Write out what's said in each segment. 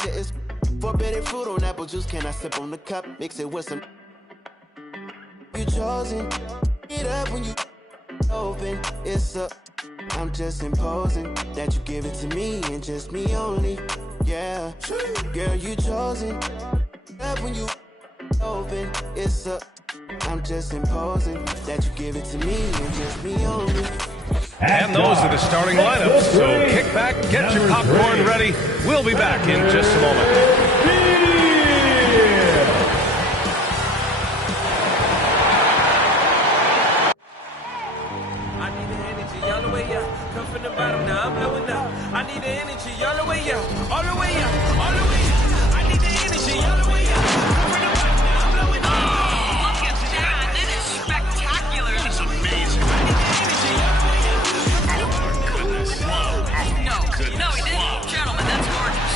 It's forbidden fruit on apple juice. Can I sip on the cup? Mix it with some. You chosen. It up when you open. It's a. I'm just imposing that you give it to me and just me only. Yeah, girl, you chosen. Up when you open. It's a. I'm just imposing that you give it to me and just me only. And those are the starting lineups, so kick back, get your popcorn ready. We'll be back in just a moment. I need the energy all the way up. Come from the bottom, now I'm blowing up. I need the energy all the way up, all the way up, all the way up. I need the energy all the way up. Come from the bottom, now I'm blowing up. Look at that. That is spectacular. It's amazing. I need the energy all the way up. No, he didn't. Gentlemen, that's gorgeous.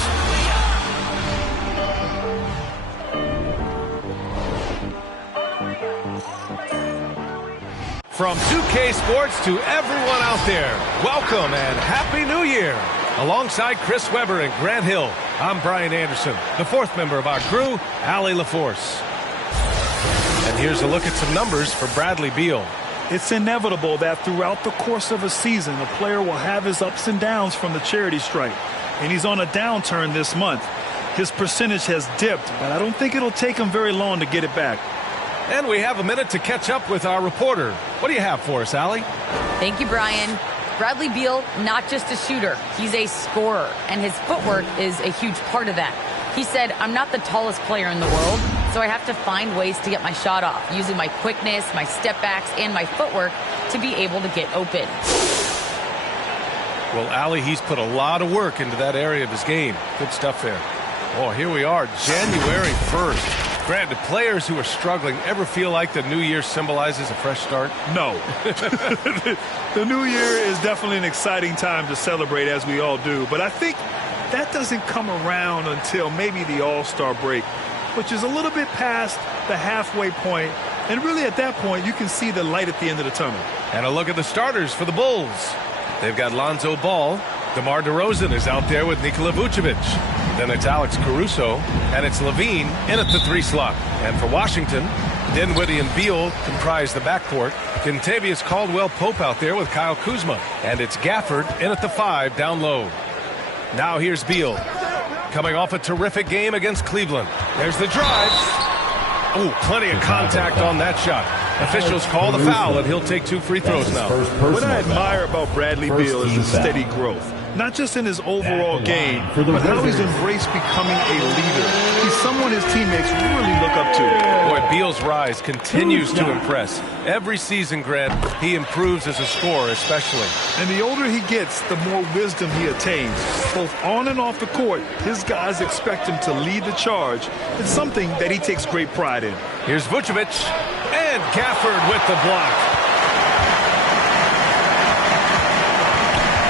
From 2K Sports to everyone out there, welcome and Happy New Year. Alongside Chris Webber and Grant Hill, I'm Brian Anderson, the fourth member of our crew, Allie LaForce. And here's a look at some numbers for Bradley Beal. It's inevitable that throughout the course of a season, a player will have his ups and downs from the charity stripe. And he's on a downturn this month. His percentage has dipped, but I don't think it'll take him very long to get it back. And we have a minute to catch up with our reporter. What do you have for us, Allie? Thank you, Brian. Bradley Beal, not just a shooter, he's a scorer, and his footwork is a huge part of that. He said, I'm not the tallest player in the world, so I have to find ways to get my shot off, using my quickness, my step backs, and my footwork to be able to get open. Well, Allie, he's put a lot of work into that area of his game. Good stuff there. Oh, here we are, January 1st. Grant, do players who are struggling ever feel like the new year symbolizes a fresh start? No. The new year is definitely an exciting time to celebrate, as we all do. But I think that doesn't come around until maybe the All-Star break, which is a little bit past the halfway point. And really at that point, you can see the light at the end of the tunnel. And a look at the starters for the Bulls. They've got Lonzo Ball. DeMar DeRozan is out there with Nikola Vucevic. Then it's Alex Caruso, and it's Levine in at the 3 slot. And for Washington, Dinwiddie and Beal comprise the backcourt. Kentavious Caldwell-Pope out there with Kyle Kuzma. And it's Gafford in at the 5 down low. Now here's Beal, coming off a terrific game against Cleveland. There's the drive. Oh, plenty of contact on that shot. Officials call the foul, and he'll take 2 free throws now. What I admire about Bradley Beal is his steady growth. Not just in his overall game, but how he's embraced becoming a leader. He's someone his teammates really look up to. Boy, Beal's rise continues to impress. Every season, Grant, he improves as a scorer especially. And the older he gets, the more wisdom he attains. Both on and off the court, his guys expect him to lead the charge. It's something that he takes great pride in. Here's Vucevic, and Gafford with the block.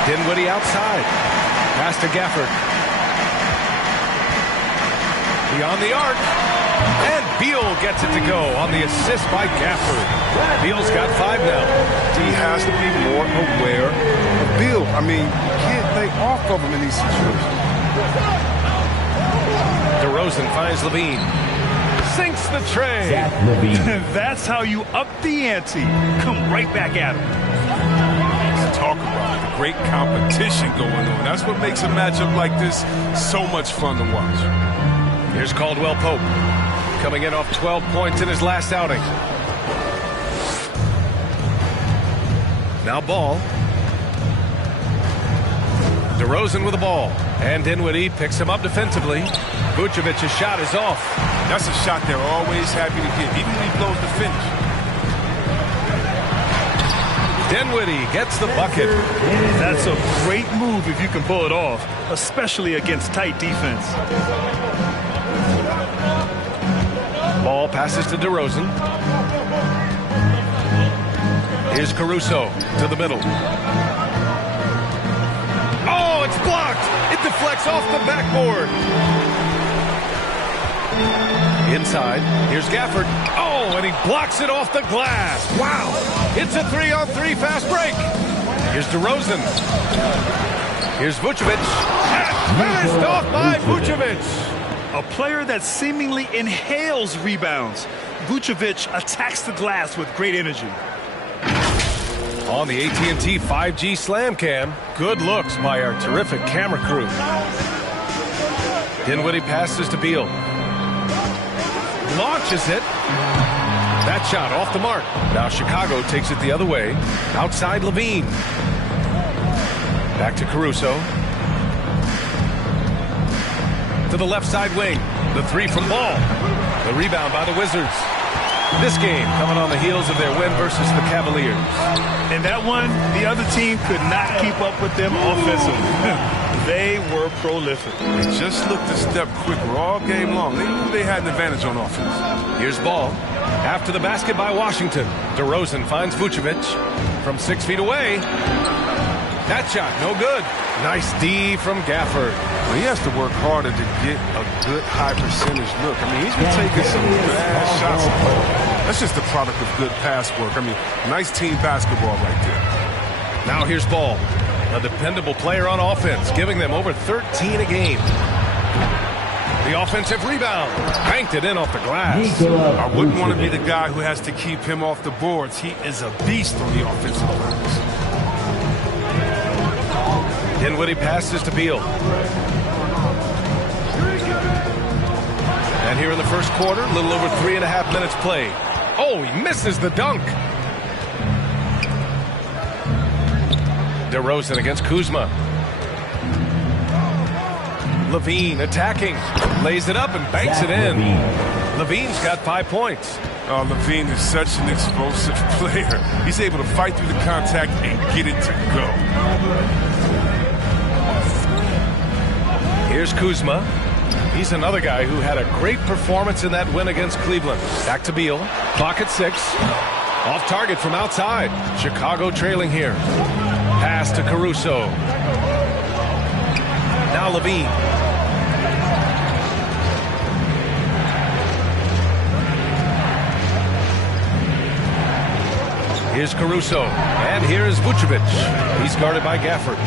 Dinwiddie outside. Pass to Gafford. Beyond the arc. And Beal gets it to go on the assist by Gafford. Beal's got 5 now. He has to be more aware of Beal. I mean, you can't lay off of him in these situations. DeRozan finds Levine. Sinks the tray. That's how you up the ante. Come right back at him. Talk about the great competition going on. That's what makes a matchup like this so much fun to watch. Here's Caldwell-Pope, coming in off 12 points in his last outing. Now Ball. DeRozan with the ball. And Dinwiddie picks him up defensively. Vucevic's shot is off. That's a shot they're always happy to get, even when he blows the finish. Dinwiddie gets the bucket. That's a great move if you can pull it off, especially against tight defense. Ball passes to DeRozan. Here's Caruso to the middle. Oh, it's blocked. It deflects off the backboard. Inside, here's Gafford. Oh, and he blocks it off the glass. Wow. It's a 3-on-3 fast break. Here's DeRozan. Here's Vucevic. Finished off by Vucevic. A player that seemingly inhales rebounds. Vucevic attacks the glass with great energy. On the AT&T 5G Slam Cam, good looks by our terrific camera crew. Dinwiddie passes to Beal. Launches it. That shot off the mark. Now Chicago takes it the other way. Outside Levine. Back to Caruso. To the left side wing. The three from Ball. The rebound by the Wizards. This game coming on the heels of their win versus the Cavaliers. In that one, the other team could not keep up with them offensively. They were prolific. They just looked a step quicker all game long. They knew they had an advantage on offense. Here's Ball. After the basket by Washington. DeRozan finds Vucevic from 6 feet away. That shot, no good. Nice D from Gafford. Well, he has to work harder to get a good high percentage look. I mean, he's been taking some bad shots. That's just the product of good pass work. I mean, nice team basketball right there. Now here's Ball. A dependable player on offense, giving them over 13 a game. The offensive rebound. Banked it in off the glass. I wouldn't want to be the guy who has to keep him off the boards. He is a beast on the offensive glass. Dinwiddie passes to Beal. And here in the first quarter, a little over 3.5 minutes played. Oh, he misses the dunk. DeRozan against Kuzma. Levine attacking. Lays it up and banks it in. Levine's got 5 points. Oh, Levine is such an explosive player. He's able to fight through the contact and get it to go. Here's Kuzma. He's another guy who had a great performance in that win against Cleveland. Back to Beal. Clock at 6. Off target from outside. Chicago trailing here. Pass to Caruso. Now Levine. Here's Caruso. And here's Vucevic. He's guarded by Gafford.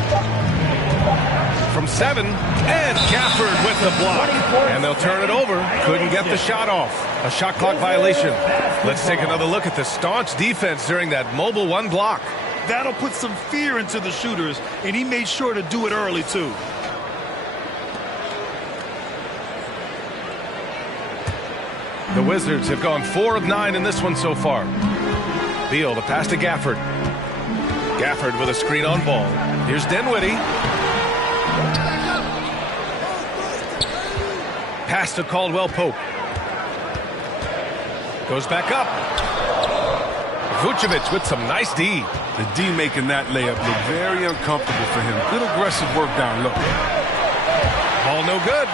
From 7, and Gafford with the block. And they'll turn it over. Couldn't get the shot off. A shot clock violation. Let's take another look at the staunch defense during that mobile 1 block. That'll put some fear into the shooters, and he made sure to do it early, too. The Wizards have gone 4 of 9 in this one so far. Beal, the pass to Gafford. Gafford with a screen on Ball. Here's Dinwiddie. Pass to Caldwell Pope. Goes back up. Vucevic with some nice D. The D making that layup look very uncomfortable for him. Good aggressive work down low. Ball no good.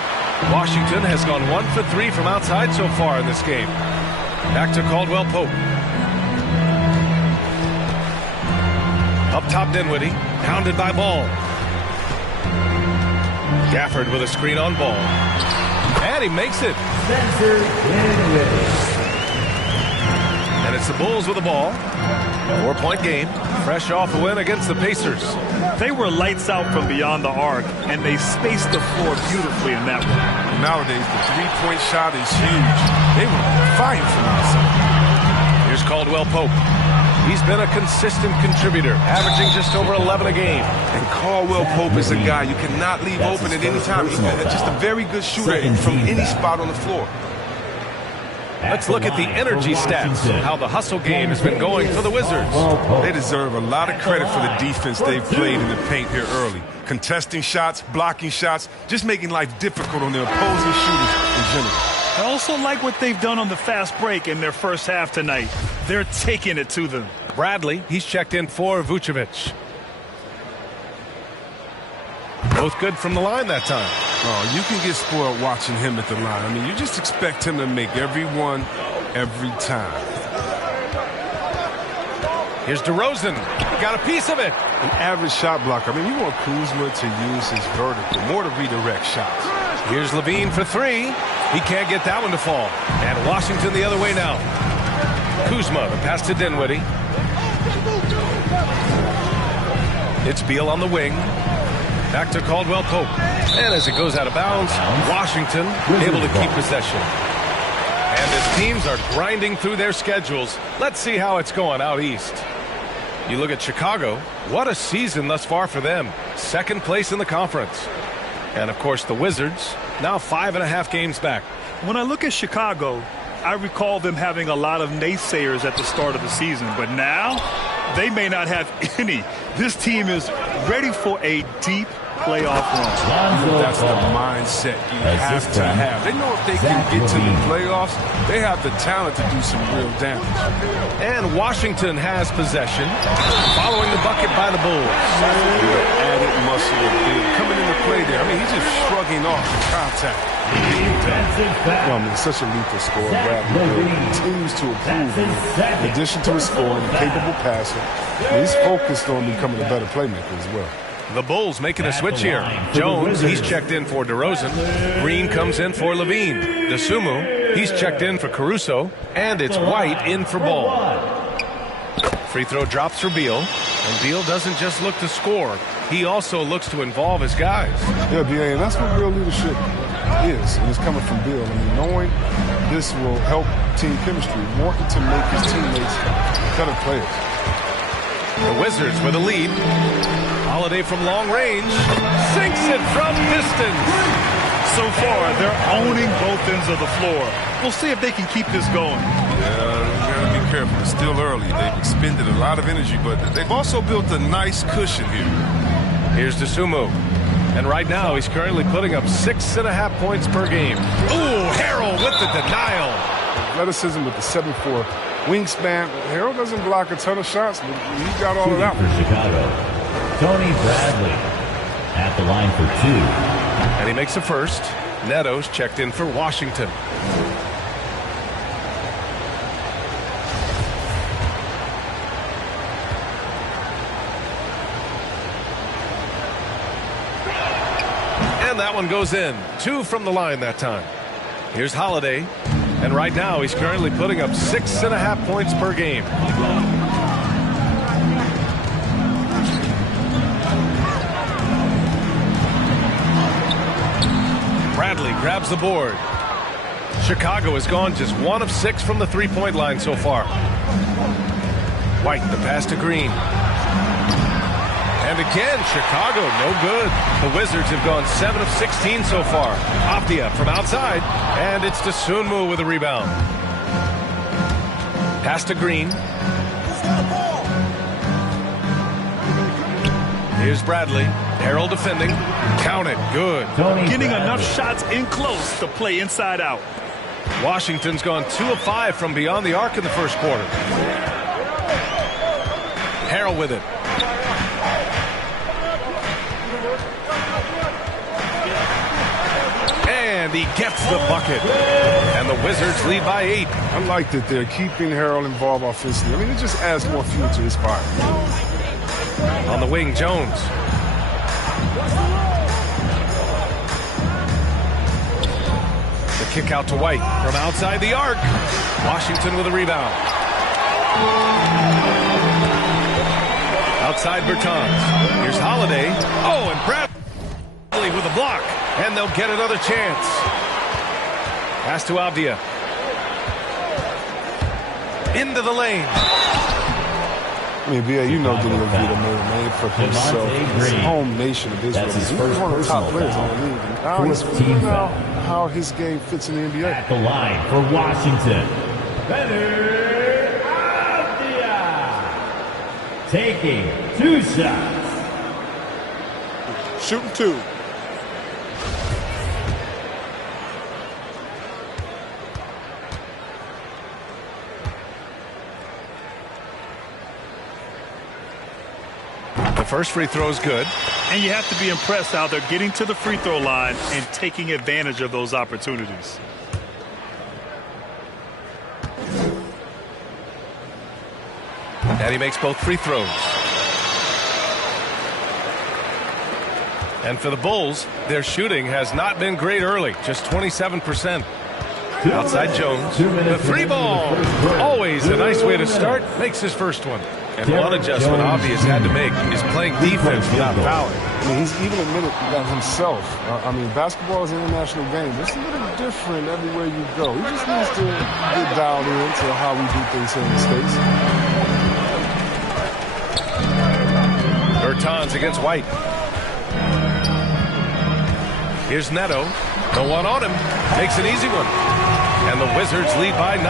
Washington has gone 1 for 3 from outside so far in this game. Back to Caldwell Pope. Up top Dinwiddie. Hounded by Ball. Gafford with a screen on Ball. And he makes it. And it's the Bulls with the ball. 4-point game. Fresh off a win against the Pacers. They were lights out from beyond the arc, and they spaced the floor beautifully in that one. Nowadays, the three-point shot is huge. They were fighting from outside. Here's Caldwell Pope. He's been a consistent contributor, averaging just over 11 a game. And Caldwell Pope is a guy you cannot leave open at any time. He's just a very good shooter from any spot on the floor. Let's look at the energy stats, how the hustle game has been going for the Wizards. They deserve a lot of credit for the defense they've played in the paint here early. Contesting shots, blocking shots, just making life difficult on their opposing shooters in general. I also like what they've done on the fast break in their first half tonight. They're taking it to them. Bradley, he's checked in for Vucevic. Both good from the line that time. Oh, you can get spoiled watching him at the line. I mean, you just expect him to make every one, every time. Here's DeRozan. Got a piece of it. An average shot blocker. I mean, you want Kuzma to use his vertical, more to redirect shots. Here's Levine for 3. He can't get that one to fall. And Washington the other way now. Kuzma, the pass to Dinwiddie. It's Beal on the wing. Back to Caldwell Pope. And as it goes out of bounds, Washington able to keep possession. And as teams are grinding through their schedules, let's see how it's going out east. You look at Chicago, what a season thus far for them. Second place in the conference. And of course the Wizards, now 5.5 games back. When I look at Chicago, I recall them having a lot of naysayers at the start of the season, but now they may not have any. This team is ready for a deep playoff run. That's the mindset you have to have. They know if they can get to the playoffs, they have the talent to do some real damage. And Washington has possession, following the bucket by the Bulls. Added muscle of big coming into play there. I mean, he's just shrugging off the contact. Well, I mean, such a lethal scorer. Bradley continues to improve. In addition to his scoring, capable passer, he's focused on becoming a better playmaker as well. The Bulls making a switch here. Jones, he's checked in for DeRozan. Green comes in for Levine. DeSumo, he's checked in for Caruso. And it's White in for Ball. Free throw drops for Beal. And Beal doesn't just look to score. He also looks to involve his guys. Yeah, B.A., and that's what real leadership is. And it's coming from Beal. I mean, knowing this will help team chemistry, wanting to make his teammates better players. The Wizards with a lead. Holiday from long range. Sinks it from distance. So far, they're owning both ends of the floor. We'll see if they can keep this going. Yeah, you gotta be careful. It's still early. They've expended a lot of energy, but they've also built a nice cushion here. Here's DeSumo. And right now, he's currently putting up 6.5 points per game. Ooh, Harrell with the denial. Athleticism with the 7'4" wingspan. Harrell doesn't block a ton of shots, but he got all of that. For Chicago, Tony Bradley at the line for 2. And he makes a first. Neto's checked in for Washington. And that one goes in. 2 from the line that time. Here's Holiday. And right now, he's currently putting up 6.5 points per game. Bradley grabs the board. Chicago has gone just 1 of 6 from the three-point line so far. White, the pass to Green. And again, Chicago, no good. The Wizards have gone 7 of 16 so far. Avdia from outside, and it's DeSumo with a rebound. Pass to Green. Here's Bradley. Harrell defending. Count it. Good. Getting enough shots in close to play inside out. Washington's gone 2 of 5 from beyond the arc in the first quarter. Harrell with it. And he gets the bucket. And the Wizards lead by 8. I like that they're keeping Harrell involved offensively. I mean, it just adds more fuel to his fire. On the wing, Jones. The kick out to White from outside the arc. Washington with a rebound. Outside Bertans. Here's Holiday. Oh, and Bradley with a block. And they'll get another chance. Pass to Avdia. Into the lane. I mean, B.A., you know Dillon made a name for himself. His home nation of Israel. He's one of the top players in the league. And now he's figuring out how his game fits in the NBA. At the line for Washington, Benner Avdia, taking 2 shots. Shooting 2. First free throw is good. And you have to be impressed how they're getting to the free throw line and taking advantage of those opportunities. And he makes both free throws. And for the Bulls, their shooting has not been great early, just 27%. Outside Jones. The three ball. Always a nice way to start. Makes his first one. And one adjustment Obvious had to make is playing defense without fouling. I mean, he's even admitted that himself. I mean, basketball is an international game. It's a little different everywhere you go. He just needs to get dialed into how we do things here in the States. Bertans against White. Here's Neto. No one on him. Makes an easy one. And the Wizards lead by 9.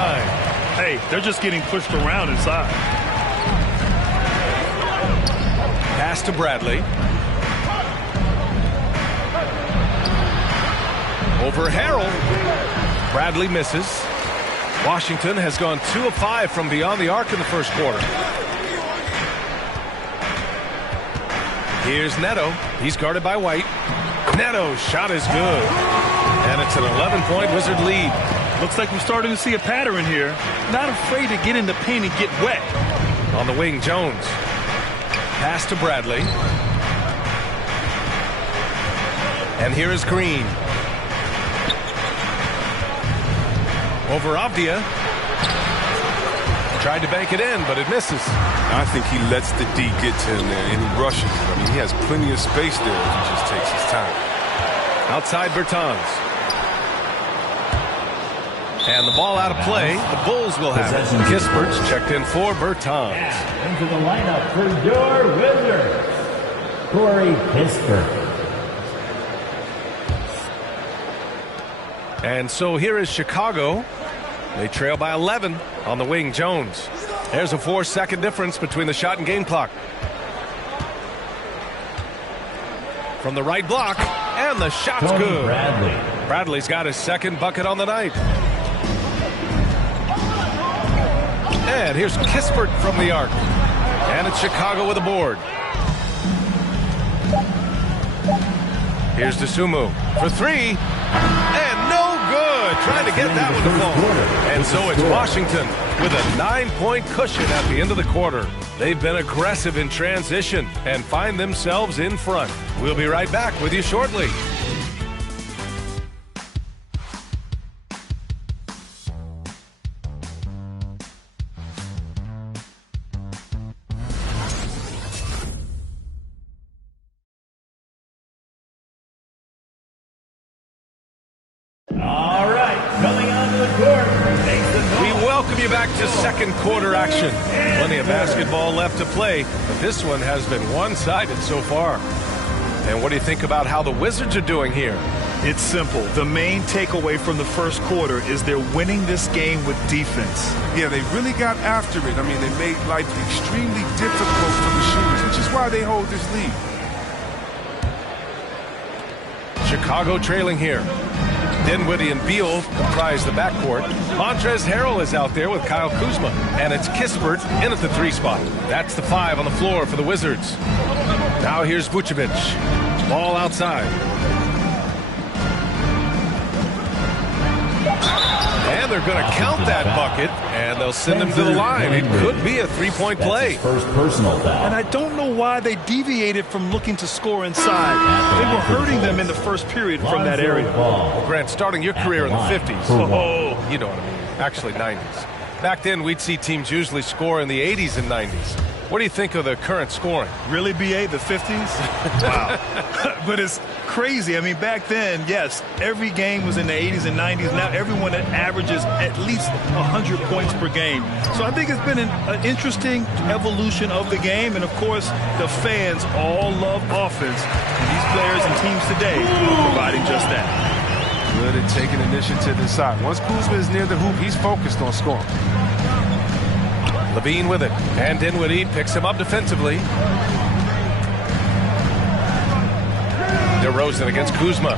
Hey, they're just getting pushed around inside. Pass to Bradley. Over Harrell. Bradley misses. Washington has gone 2 of 5 from beyond the arc in the first quarter. Here's Neto. He's guarded by White. Neto's shot is good. And it's an 11-point Wizard lead. Looks like we're starting to see a pattern here. Not afraid to get in the paint and get wet. On the wing, Jones. Pass to Bradley. And here is Green. Over Avdia. Tried to bank it in, but it misses. I think he lets the D get to him there, and he rushes it. I mean, he has plenty of space there if he just takes his time. Outside Bertans. And the ball out of play. The Bulls will have it. Kispert's checked in for Bertans. Into the lineup for your Wizards, Corey Kispert. And so here is Chicago. They trail by 11. On the wing, Jones. There's a 4-second difference between the shot and game clock. From the right block, and the shot's good. Bradley's got his second bucket on the night. And here's Kispert from the arc. And it's Chicago with a board. Here's DeSumo for 3. And no good. Trying to get that one to fall. And so it's Washington with a 9-point cushion at the end of the quarter. They've been aggressive in transition and find themselves in front. We'll be right back with you shortly. All right, coming onto the court. We welcome you back to second quarter action. Plenty of basketball left to play, but this one has been one-sided so far. And what do you think about how the Wizards are doing here? It's simple. The main takeaway from the first quarter is they're winning this game with defense. Yeah, they really got after it. I mean, they made life extremely difficult for the shooters, which is why they hold this lead. Chicago trailing here. Dinwiddie and Beal comprise the backcourt. Montrezl Harrell is out there with Kyle Kuzma. And it's Kispert in at the 3 spot. That's the 5 on the floor for the Wizards. Now here's Vucevic. Ball outside. And they're going to count that bucket, and they'll send him to the line. It could be a 3-point play. First personal foul. And I don't know why they deviated from looking to score inside. They were hurting them in the first period from that area. Well, Grant, starting your career in the 50s. Oh, you know what I mean. Actually, 90s. Back then, we'd see teams usually score in the 80s and 90s. What do you think of the current scoring? Really, BA, the 50s? Wow. But it's crazy. I mean, back then, yes, every game was in the 80s and 90s. Now everyone averages at least 100 points per game. So I think it's been an interesting evolution of the game. And, of course, the fans all love offense. And these players and teams today are providing just that. Good at taking initiative inside. Once Kuzma is near the hoop, he's focused on scoring. Levine with it. And Dinwiddie picks him up defensively. DeRozan against Kuzma.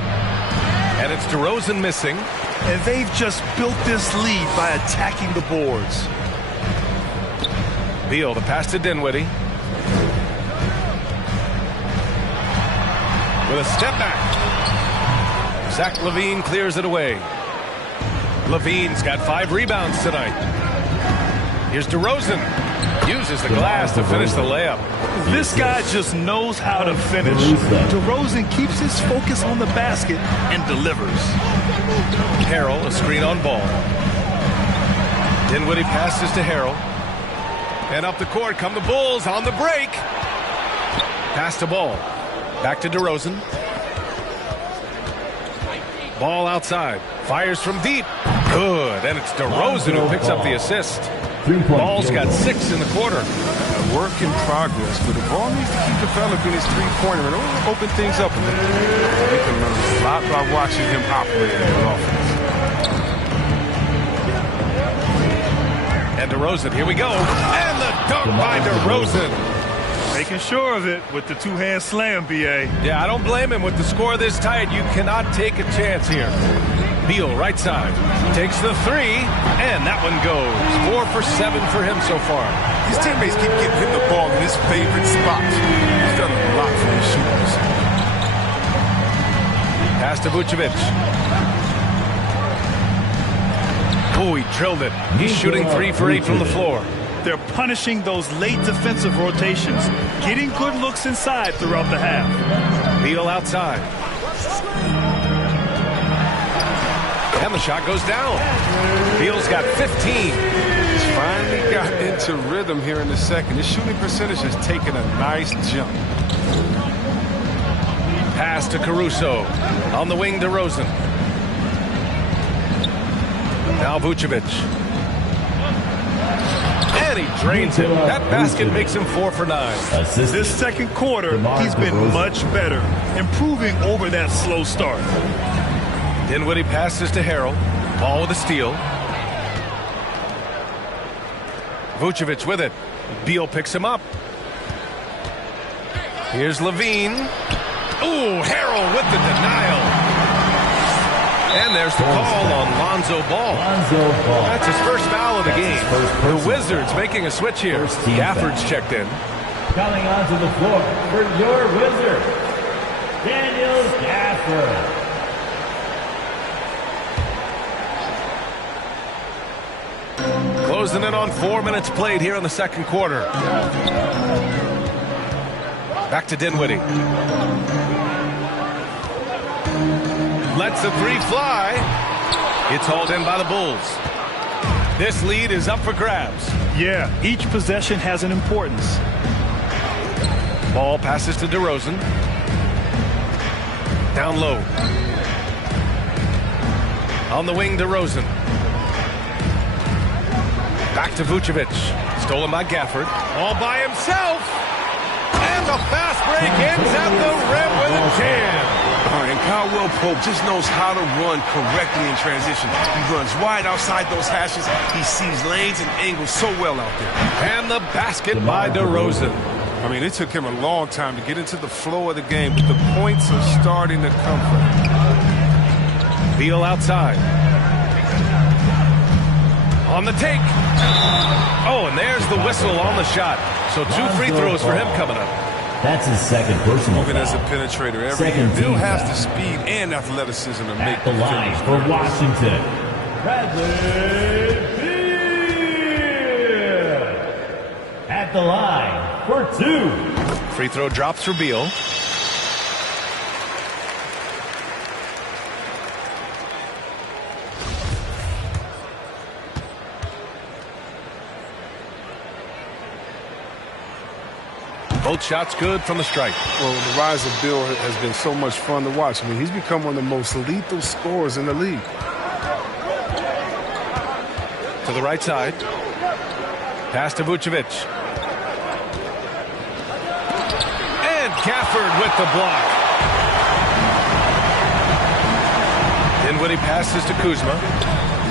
And it's DeRozan missing. And they've just built this lead by attacking the boards. Beal, the pass to Dinwiddie. With a step back. Zach LaVine clears it away. LaVine's got 5 rebounds tonight. Here's DeRozan. Uses the glass to finish the layup. This guy just knows how to finish. DeRozan keeps his focus on the basket and delivers. Harrell, a screen on ball. Dinwiddie passes to Harrell. And up the court come the Bulls on the break. Pass to Ball. Back to DeRozan. Ball outside. Fires from deep. Good. And it's DeRozan who picks up the assist. Ball's got 6 in the quarter. Work in progress, but the ball needs to keep developing his three-pointer and open things up a little. We can learn a lot by watching him operate in the offense. And DeRozan, here we go. And the dunk by DeRozan. Making sure of it with the two-hand slam, B.A. Yeah, I don't blame him with the score this tight. You cannot take a chance here. Beal, right side, takes the 3, and that one goes. 4 for 7 for him so far. His teammates keep getting him the ball in his favorite spots. He's done a lot for his shooters. Pass to Vucevic. Oh, he drilled it. He's shooting 3 for 8 from the floor. They're punishing those late defensive rotations, getting good looks inside throughout the half. Beal outside. And the shot goes down. Beal's got 15. He's finally got into rhythm here in the second. His shooting percentage has taken a nice jump. Pass to Caruso. On the wing, DeRozan. Now Vucevic. And he drains it. That basket makes him 4 for 9. This second quarter, he's been much better, improving over that slow start. Dinwiddie passes to Harrell. Ball with a steal. Vucevic with it. Beal picks him up. Here's Levine. Ooh, Harrell with the denial. And there's the call on Lonzo Ball. That's his first foul of the game. The Wizards making a switch here. Gafford's checked in. Coming onto the floor for your Wizard, Daniel Gafford. Closing in on 4 minutes played here in the second quarter. Back to Dinwiddie. Lets the 3 fly. It's hauled in by the Bulls. This lead is up for grabs. Yeah, each possession has an importance. Ball passes to DeRozan. Down low. On the wing, DeRozan. Back to Vucevic. Stolen by Gafford. All by himself. And the fast break ends at the rim with a jam. And Caldwell Pope just knows how to run correctly in transition. He runs wide outside those hashes. He sees lanes and angles so well out there. And the basket by DeRozan. I mean, it took him a long time to get into the flow of the game, but the points are starting to come from him. Beal outside. On the take. Oh, and there's the whistle on the shot. So 2 free throws for him coming up. That's his second personal Moving foul. as a penetrator every Second year. Bill team has foul. the speed and athleticism to make At the line for Washington, Bradley Beal. At the line for 2. Free throw drops for Beal. Both shots good from the stripe. Well, the rise of Bill has been so much fun to watch. I mean, he's become one of the most lethal scorers in the league. To the right side. Pass to Vucevic. And Gafford with the block. Dinwiddie passes to Kuzma.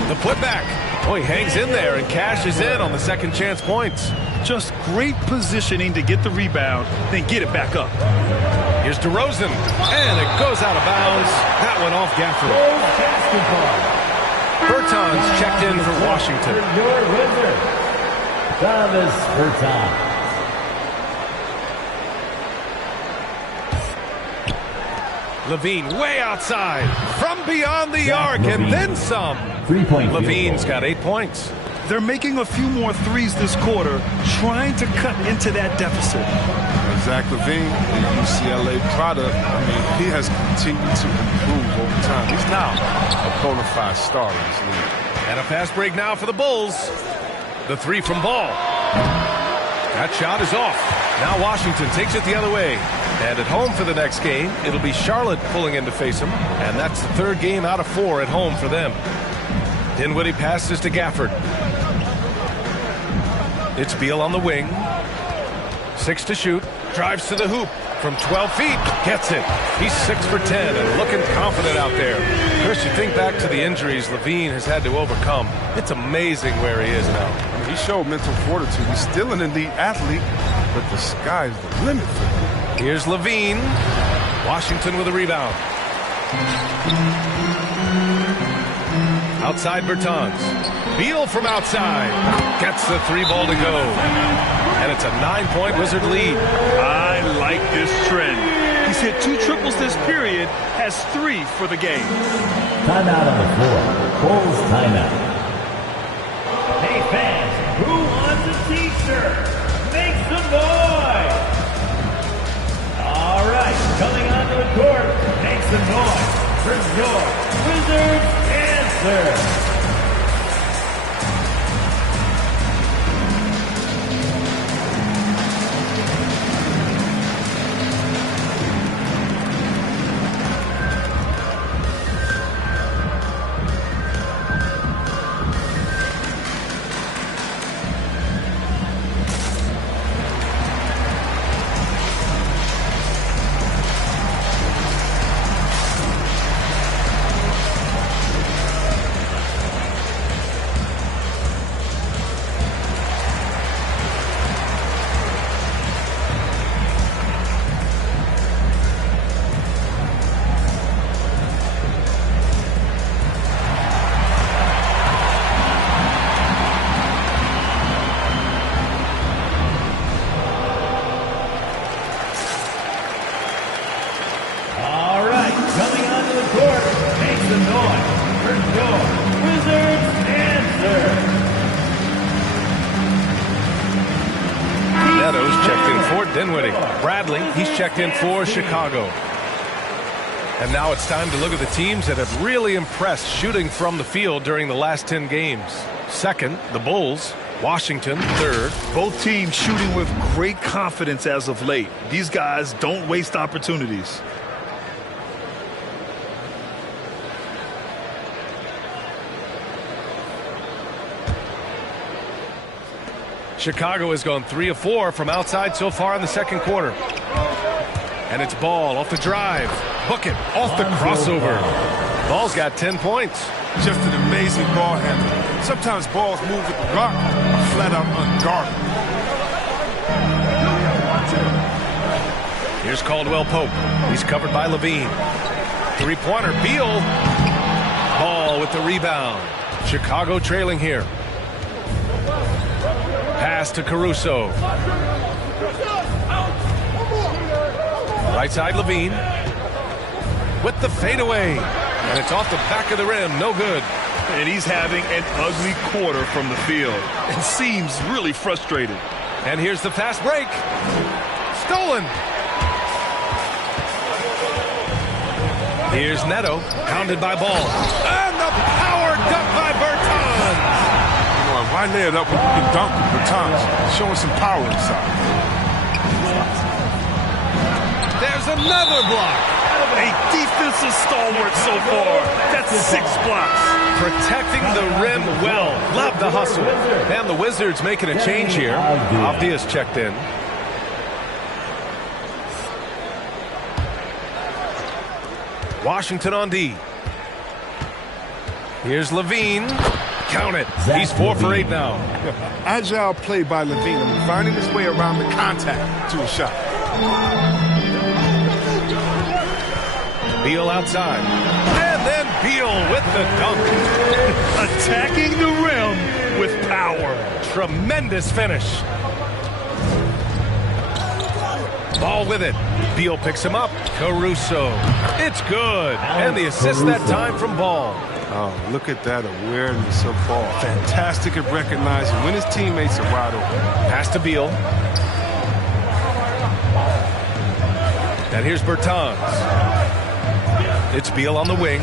The putback. Oh, he hangs in there and cashes in on the second chance points. Just great positioning to get the rebound, then get it back up. Here's DeRozan, and it goes out of bounds. That went off Gafford. Bertans checked in for Washington. Your Wizard, Thomas Bertans. Levine way outside from beyond the arc and then some. 3-point Levine's got 8 points. They're making a few more threes this quarter, trying to cut into that deficit. Zach LaVine, the UCLA product, I mean, he has continued to improve over time. He's now a bona fide star in this league. And a fast break now for the Bulls. The three from Ball. That shot is off. Now Washington takes it the other way. And at home for the next game, it'll be Charlotte pulling in to face them. And that's the third game out of 4 at home for them. Dinwiddie passes to Gafford. It's Beal on the wing. 6 to shoot. Drives to the hoop. From 12 feet. Gets it. He's 6 for 10 and looking confident out there. Chris, you think back to the injuries LaVine has had to overcome. It's amazing where he is now. I mean, he showed mental fortitude. He's still an elite athlete, but the sky's the limit for him. Here's LaVine. Washington with a rebound. Outside Bertans. Beal from outside. Gets the 3 ball to go. And it's a 9-point Wizard lead. I like this trend. He's hit 2 triples this period, has 3 for the game. Timeout on the floor. Bulls timeout. Hey fans, who wants a t-shirt? Make some noise! All right, coming onto the court, make some noise for your Wizards answer. Dinwiddie. Bradley, he's checked in for Chicago. And now it's time to look at the teams that have really impressed shooting from the field during the last 10 games. Second, the Bulls. Washington, third. Both teams shooting with great confidence as of late. These guys don't waste opportunities. Chicago has gone 3 of 4 from outside so far in the second quarter. And it's Ball off the drive. Book it off the crossover. Ball's got 10 points. Just an amazing ball handler. Sometimes balls move with the rock or flat out unguarded. Here's Caldwell Pope. He's covered by LaVine. 3-pointer. Beal. Ball with the rebound. Chicago trailing here. Pass to Caruso. Right side LaVine. With the fadeaway. And it's off the back of the rim. No good. And he's having an ugly quarter from the field. And seems really frustrated. And here's the fast break. Stolen. Here's Neto. Pounded by Ball. And the power dunk by Bertans. Why lay it up when you can dunk with Bertans? Showing some power inside. There's another block. A defensive stalwart so far. That's 6 blocks. Protecting the rim well. Love the hustle. And the Wizards making a change here. Avdia's checked in. Washington on D. Here's LaVine. Count it. He's 4 for 8 now. Agile play by LaVine. I mean, finding his way around the contact to a shot. Beal outside. And then Beal with the dunk. Attacking the rim with power. Tremendous finish. Ball with it. Beal picks him up. Caruso. It's good. And the assist that time from Ball. Oh, look at that awareness of Ball. Fantastic at recognizing when his teammates are wide open. Pass to Beal. And here's Bertans. It's Beal on the wing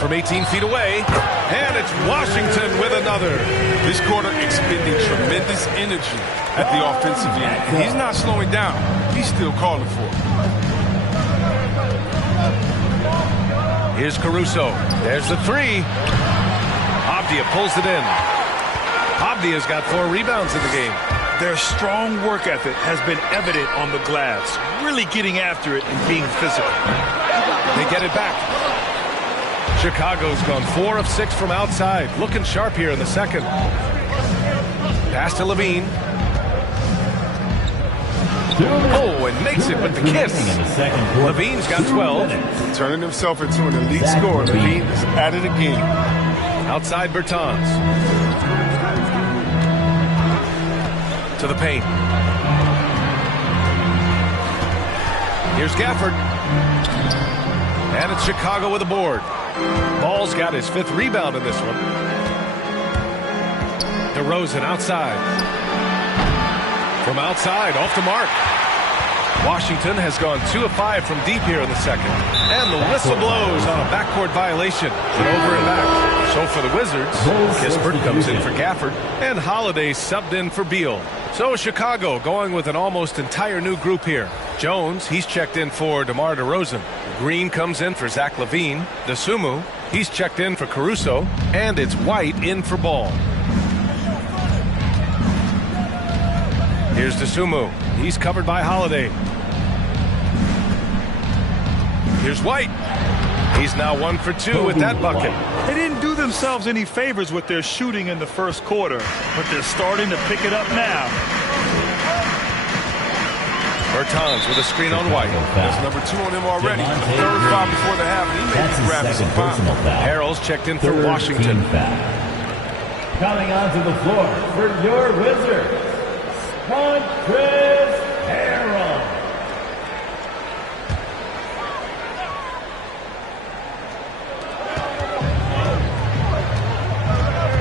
from 18 feet away. And it's Washington with another. This quarter expending tremendous energy at the offensive end. He's not slowing down. He's still calling for it. Here's Caruso. There's the three. Avdia pulls it in. Avdia's got 4 rebounds in the game. Their strong work ethic has been evident on the glass, really getting after it and being physical. They get it back. Chicago's gone 4 of 6 from outside. Looking sharp here in the second. Pass to Levine. Oh, and makes it with the kiss. Levine's got 12. Turning himself into an elite scorer. Levine is at it again. Outside Bertans. To the paint. Here's Gafford. And it's Chicago with a board. Ball's got his 5th rebound in this one. DeRozan outside. From outside, off the mark. Washington has gone 2 of 5 from deep here in the second. And the whistle blows on a backcourt violation. But over and back. So for the Wizards, Kispert comes in for Gafford. And Holiday subbed in for Beal. So Chicago going with an almost entire new group here. Jones, he's checked in for DeMar DeRozan. Green comes in for Zach LaVine. DeSumo, he's checked in for Caruso. And it's White in for Ball. Here's DeSumo. He's covered by Holiday. Here's White. He's now 1 for 2 with that bucket. They didn't do themselves any favors with their shooting in the first quarter, but they're starting to pick it up now. Bertans with a screen on White. That's number 2 on him already. The 3rd foul before the half. He may be grabbing some foul. Harrell's checked in for Washington. Coming onto the floor for your Wizards, Montrezl Harrell.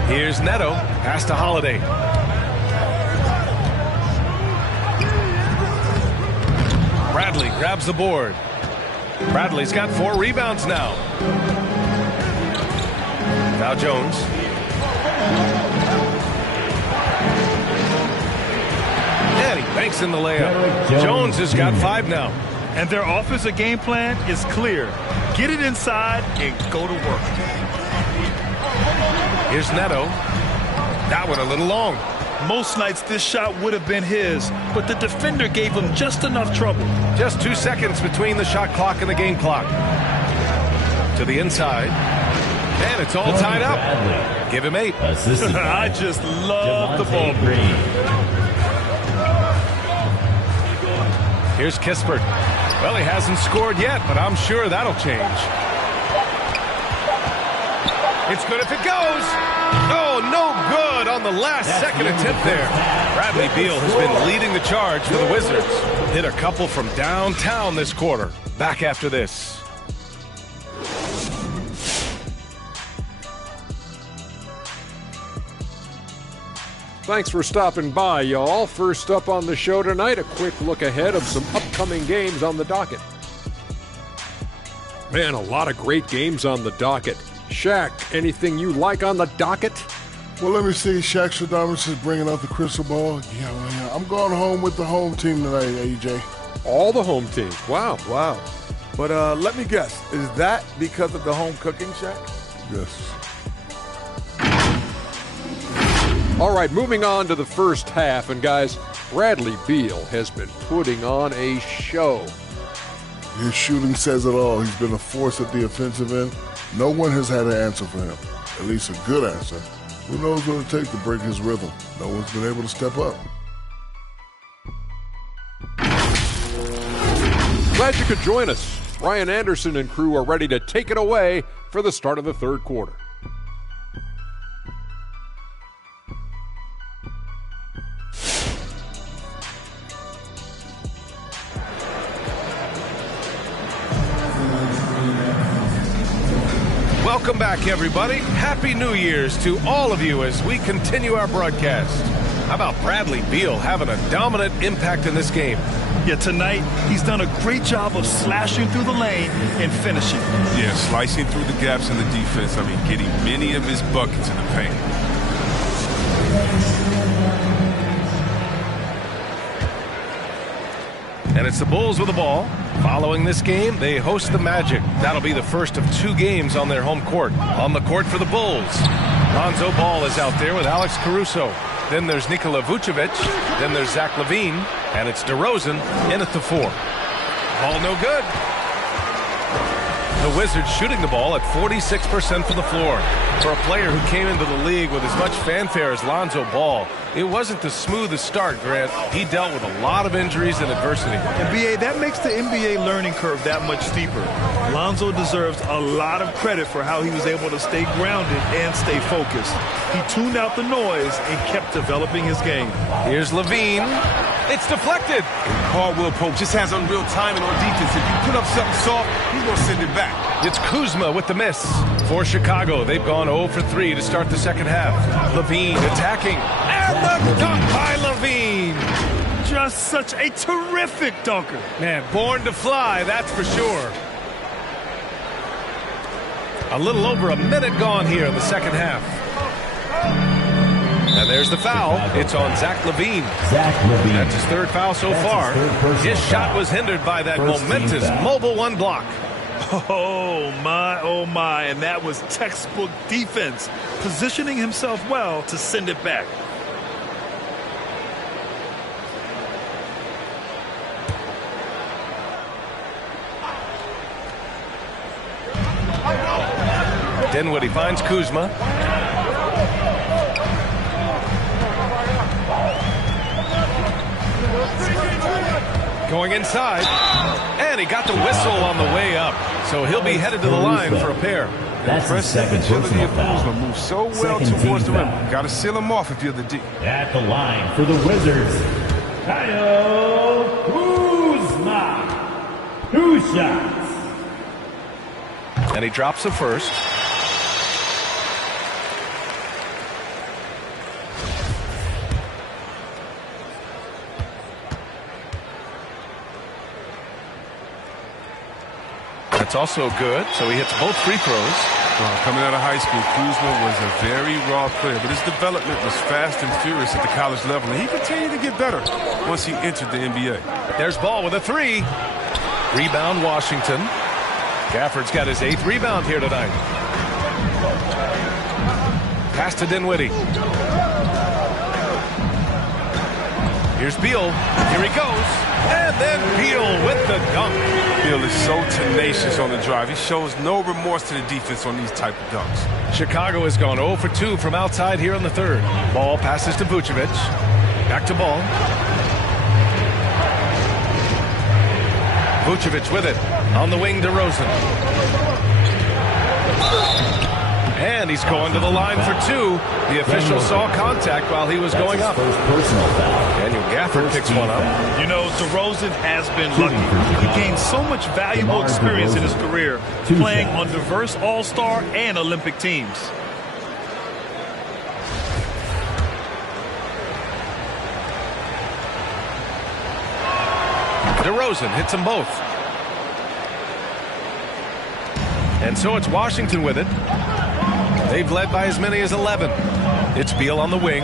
Here's Neto. Pass to Holiday. Bradley grabs the board. Bradley's got 4 rebounds now. Now Jones. And he banks in the layup. Jones has got 5 now. And their offensive game plan is clear. Get it inside and go to work. Here's Neto. That one a little long. Most nights this shot would have been his, but the defender gave him just enough trouble. Just 2 seconds between the shot clock and the game clock. To the inside. And it's all tied up. Give him 8. I just love the ball. Here's Kispert. Well, he hasn't scored yet, but I'm sure that'll change. It's good if it goes. Oh, no good on the last second attempt there. Bradley Beal has been leading the charge for the Wizards. Hit a couple from downtown this quarter. Back after this. Thanks for stopping by, y'all. First up on the show tonight, a quick look ahead of some upcoming games on the docket. Man, a lot of great games on the docket. Shaq, anything you like on the docket? Well, let me see. Shaq Stradamus is bringing out the crystal ball. Yeah. I'm going home with the home team tonight, AJ. All the home teams. Wow. But let me guess. Is that because of the home cooking, Shaq? Yes. All right, moving on to the first half. And, guys, Bradley Beal has been putting on a show. His shooting says it all. He's been a force at the offensive end. No one has had an answer for him, at least a good answer. Who knows what it takes to break his rhythm? No one's been able to step up. Glad you could join us. Ryan Anderson and crew are ready to take it away for the start of the third quarter. Welcome back, everybody. Happy New Year's to all of you as we continue our broadcast. How about Bradley Beal having a dominant impact in this game? Yeah, tonight he's done a great job of slashing through the lane and finishing. Yeah, slicing through the gaps in the defense. I mean, getting many of his buckets in the paint. And it's the Bulls with the ball. Following this game, they host the Magic. That'll be the first of 2 games on their home court. On the court for the Bulls, Lonzo Ball is out there with Alex Caruso. Then there's Nikola Vucevic. Then there's Zach LaVine. And it's DeRozan in at the 4. Ball no good. The Wizards shooting the ball at 46% from the floor. For a player who came into the league with as much fanfare as Lonzo Ball, it wasn't the smoothest start, Grant. He dealt with a lot of injuries and adversity. And BA, that makes the NBA learning curve that much steeper. Lonzo deserves a lot of credit for how he was able to stay grounded and stay focused. He tuned out the noise and kept developing his game. Here's LaVine. It's deflected. Caldwell Pope just has unreal timing on defense. If you put up something soft, he's going to send it back. It's Kuzma with the miss. For Chicago, they've gone 0 for 3 to start the second half. LaVine attacking. And the dunk by LaVine. Just such a terrific dunker. Man, born to fly, that's for sure. A little over a minute gone here in the second half. And there's the foul. It's on Zach LaVine. That's his 3rd foul so far. His shot was hindered by that momentous mobile 1 block. Oh, my. And that was textbook defense, positioning himself well to send it back. Dinwiddie finds Kuzma. Going inside. And he got the whistle on the way up. So he'll be headed to the line for a pair. That's the second personal foul. Moves so well towards the rim. Got to seal him off if you're the D. At the line for the Wizards, Kyle Kuzma. 2 shots. And he drops the first. That's also good, so he hits both free throws. Coming out of high school, Kuzma was a very raw player, but his development was fast and furious at the college level, and he continued to get better once he entered the NBA. There's Ball with a 3. Rebound, Washington. Gafford's got his 8th rebound here tonight. Pass to Dinwiddie. Here's Beal. Here he goes. And then Beal with the dunk. Beal is so tenacious on the drive. He shows no remorse to the defense on these type of dunks. Chicago has gone 0 for 2 from outside here in the 3rd. Ball passes to Vucevic. Back to Ball. Vucevic with it. On the wing, DeRozan. And he's going to the line for 2. The official saw contact while he was going up. Daniel Gafford picks one up. You know, DeRozan has been lucky. He gained so much valuable experience in his career, playing on diverse All-Star and Olympic teams. DeRozan hits them both. And so it's Washington with it. They've led by as many as 11. It's Beal on the wing.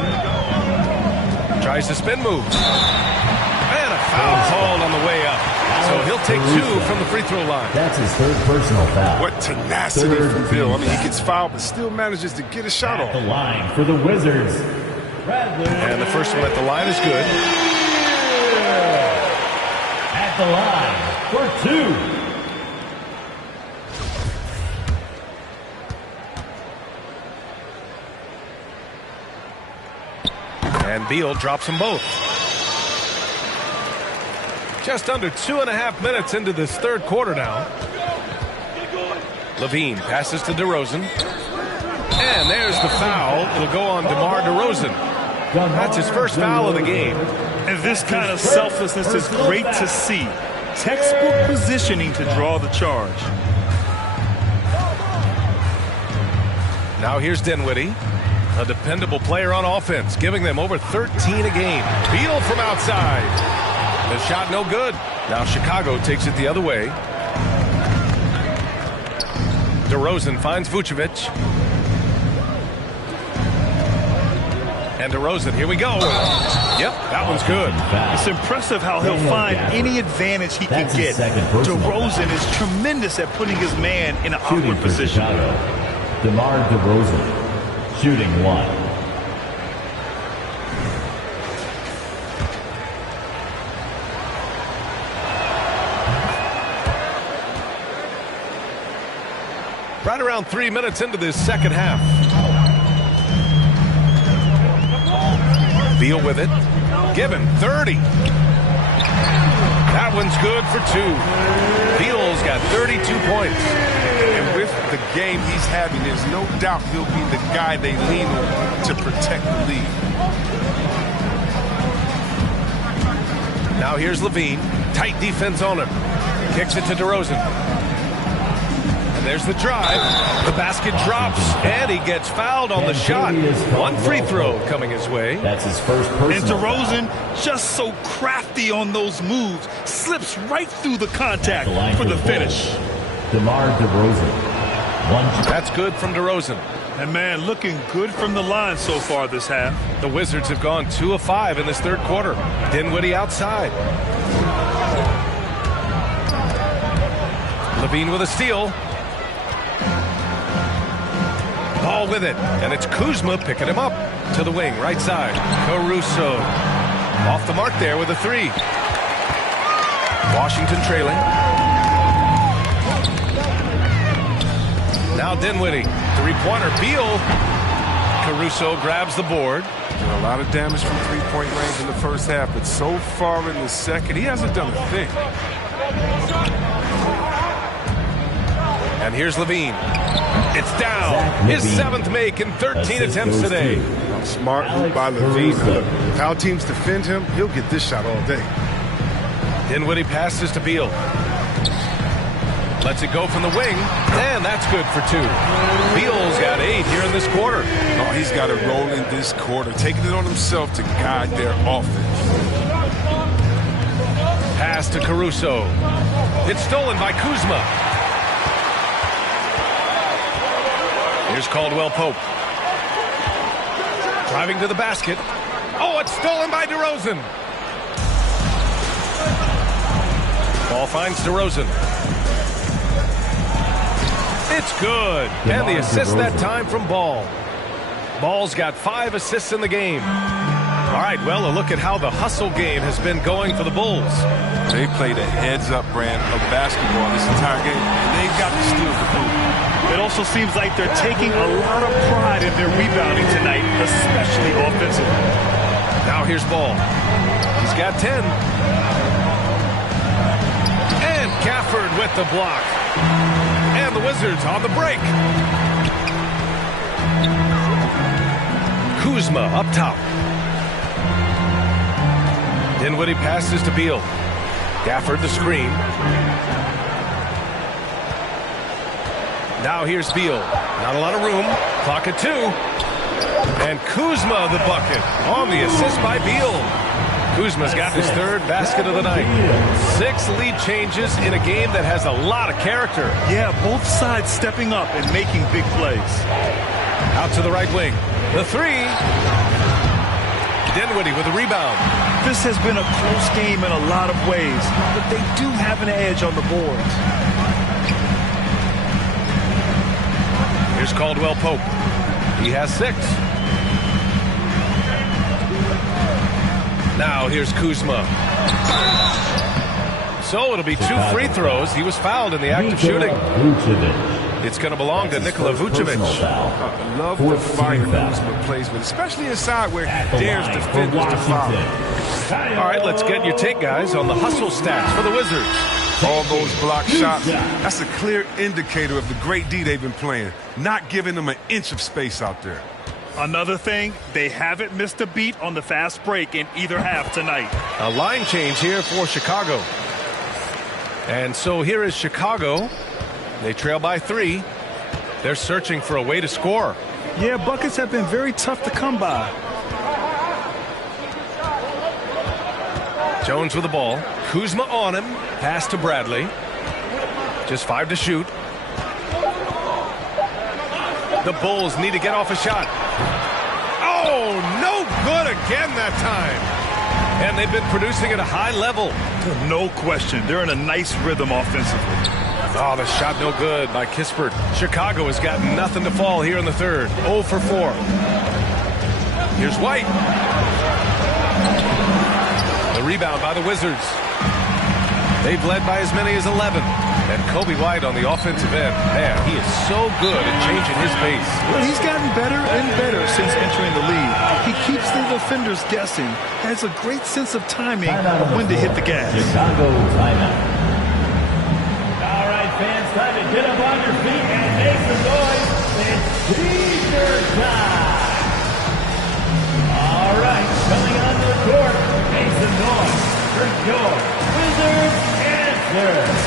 Tries to spin move. And a foul called on the way up. So he'll take 2 from the free throw line. That's his 3rd personal foul. What tenacity from Beal. I mean, he gets fouled, but still manages to get a shot off. At the line for the Wizards, Bradley. And the first one at the line is good. At the line for 2. And Beal drops them both. Just under 2.5 minutes into this 3rd quarter now. LaVine passes to DeRozan. And there's the foul. It'll go on DeMar DeRozan. That's his first foul of the game. And this kind of selflessness is great to see. Textbook positioning to draw the charge. Now here's Dinwiddie. A dependable player on offense, giving them over 13 a game. Beal from outside. The shot no good. Now Chicago takes it the other way. DeRozan finds Vucevic. And DeRozan, here we go. Yep, that one's good. It's impressive how he'll find any advantage he can get. DeRozan is tremendous at putting his man in an awkward position. DeMar DeRozan, shooting 1. Right around 3 minutes into this second half. Beal with it. Give him 30. That one's good for 2. Beal's got 32 points. And with the game he's having, there's no doubt he'll be the guy they lean on to protect the lead. Now here's Levine. Tight defense on him. Kicks it to DeRozan. And there's the drive. The basket drops, and he gets fouled on the shot. One free throw coming his way. That's his first personal. And DeRozan, just so crafty on those moves, slips right through the contact for the finish. DeMar DeRozan. That's good from DeRozan. And man, looking good from the line so far this half. The Wizards have gone 2 of 5 in this third quarter. Dinwiddie outside. Levine with a steal. Ball with it, and it's Kuzma picking him up to the wing, right side. Caruso off the mark there with a 3. Washington trailing. Now Dinwiddie, 3-pointer. Beal. Caruso grabs the board. A lot of damage from three-point range in the first half, but so far in the second, he hasn't done a thing. And here's Levine. It's down. His 7th make in 13 attempts today. Smart move by Levine. If how teams defend him, he'll get this shot all day. Dinwiddie passes to Beal. Lets it go from the wing, and that's good for 2. Beal's got 8 here in this quarter. Oh, he's got a role in this quarter, taking it on himself to guide their offense. Pass to Caruso. It's stolen by Kuzma. Here's Caldwell Pope. Driving to the basket. Oh, it's stolen by DeRozan. Ball finds DeRozan. It's good. And the assist that time from Ball. Ball's got 5 assists in the game. All right, well, a look at how the hustle game has been going for the Bulls. They played a heads-up brand of basketball this entire game, and they've got the steal to prove. It also seems like they're taking a lot of pride in their rebounding tonight, especially offensively. Now here's Ball. He's got 10. And Gafford with the block. And the Wizards on the break. Kuzma up top. Dinwiddie passes to Beal. Gafford the screen. Now here's Beal. Not a lot of room. Clock at 2. And Kuzma the bucket on the assist by Beal. Kuzma's got his 3rd basket of the night. 6 lead changes in a game that has a lot of character. Yeah, both sides stepping up and making big plays. Out to the right wing. The 3. Dinwiddie with a rebound. This has been a close game in a lot of ways, but they do have an edge on the boards. Here's Caldwell Pope. He has 6. Now here's Kuzma. So it'll be 2 free throws. He was fouled in the act of shooting. It's going to belong to Nikola Vucevic. I love the fire Kuzma plays with, especially inside where he dares defenders to foul. All right, let's get your take, guys, on the hustle stats for the Wizards. All those block shots, that's a clear indicator of the great D they've been playing, not giving them an inch of space out there. Another thing, they haven't missed a beat on the fast break in either half tonight. A line change here for Chicago. And so here is Chicago. They trail by 3. They're searching for a way to score. Yeah, buckets have been very tough to come by. Jones with the ball. Kuzma on him. Pass to Bradley. Just 5 to shoot. The Bulls need to get off a shot. Oh, no good again that time. And they've been producing at a high level. No question. They're in a nice rhythm offensively. Oh, the shot no good by Kispert. Chicago has got nothing to fall here in the third. 0 for 4. Here's White. The rebound by the Wizards. They've led by as many as 11. And Kobe White on the offensive end. Man, he is so good at changing his pace. Well, he's gotten better and better since entering the league. He keeps the defenders guessing. Has a great sense of timing of when to hit the gas. Chicago timeout. All right, fans, time to get up on your feet and make some noise. It's T-shirt time. All right, coming onto the court, make some noise for your Wizards answer.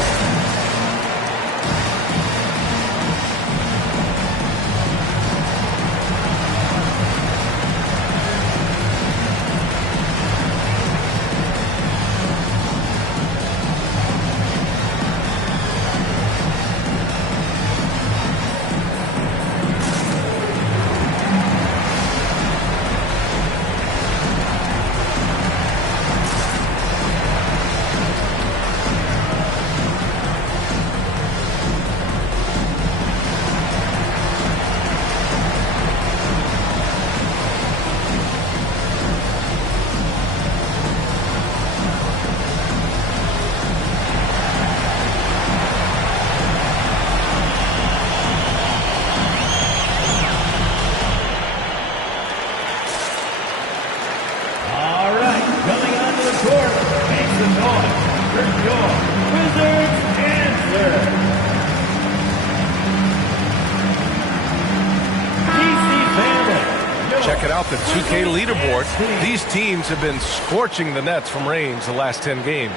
Check it out, the 2K leaderboard. These teams have been scorching the nets from range the last 10 games.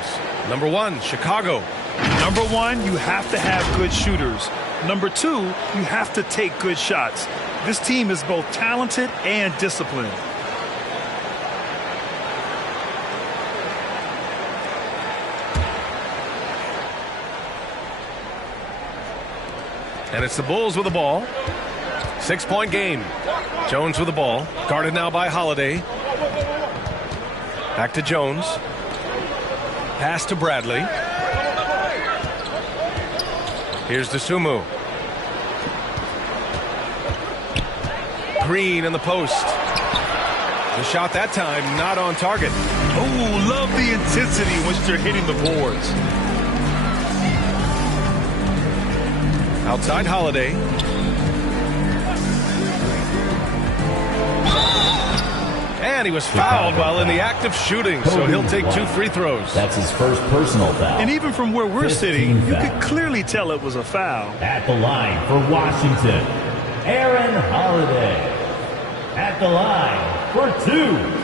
Number 1, Chicago. Number 1, you have to have good shooters. Number 2, you have to take good shots. This team is both talented and disciplined. And it's the Bulls with the ball. 6-point game. Jones with the ball. Guarded now by Holiday. Back to Jones. Pass to Bradley. Here's Dosunmu. Green in the post. The shot that time not on target. Oh, love the intensity once you're hitting the boards. Outside Holiday. And he was fouled while in the act of shooting, so he'll take 2 free throws. That's his first personal foul. And even from where we're sitting, you could clearly tell it was a foul. At the line for Washington, Aaron Holiday. At the line for 2.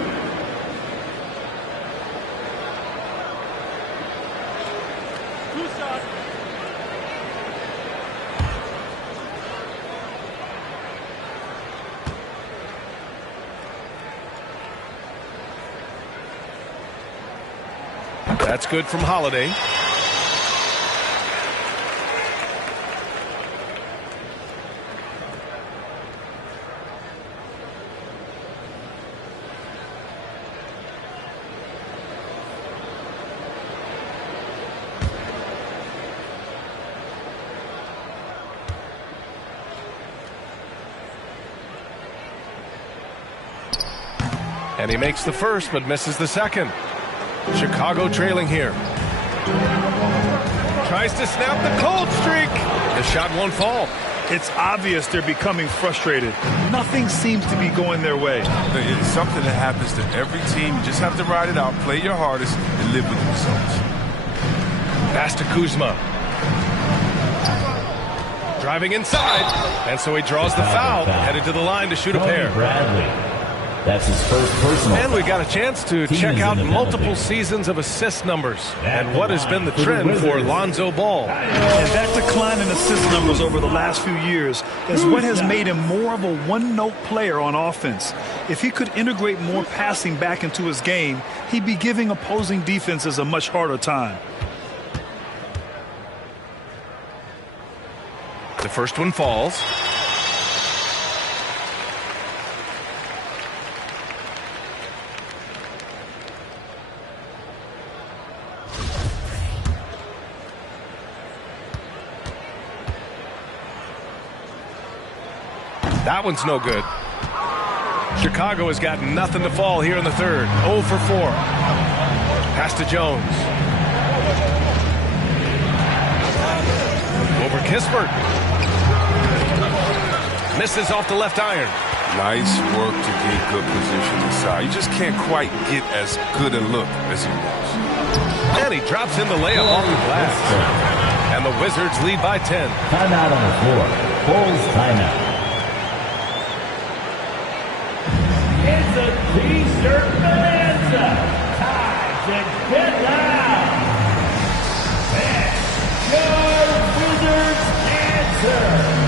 That's good from Holiday. And he makes the first but misses the second. Chicago trailing here. Tries to snap the cold streak. The shot won't fall. It's obvious they're becoming frustrated. Nothing seems to be going their way. It's something that happens to every team. You just have to ride it out, play your hardest, and live with the results. Pass to Kuzma. Driving inside. And so he draws the foul, headed to the line to shoot a pair. Bradley. That's his first personal. And we got a chance to check out multiple seasons of assist numbers and what has been the trend for Lonzo Ball. And that decline in assist numbers over the last few years is what has made him more of a one-note player on offense. If he could integrate more passing back into his game, he'd be giving opposing defenses a much harder time. The first one falls. That one's no good. Chicago has got nothing to fall here in the third. 0 for 4. Pass to Jones. Over Kispert. Misses off the left iron. Nice work to get good position inside. You just can't quite get as good a look as he wants. And he drops in the layup off the glass. And the Wizards lead by 10. Timeout on the floor. Bulls timeout. It's a T-shirt bonanza. Time to get down. And your Wizards answer.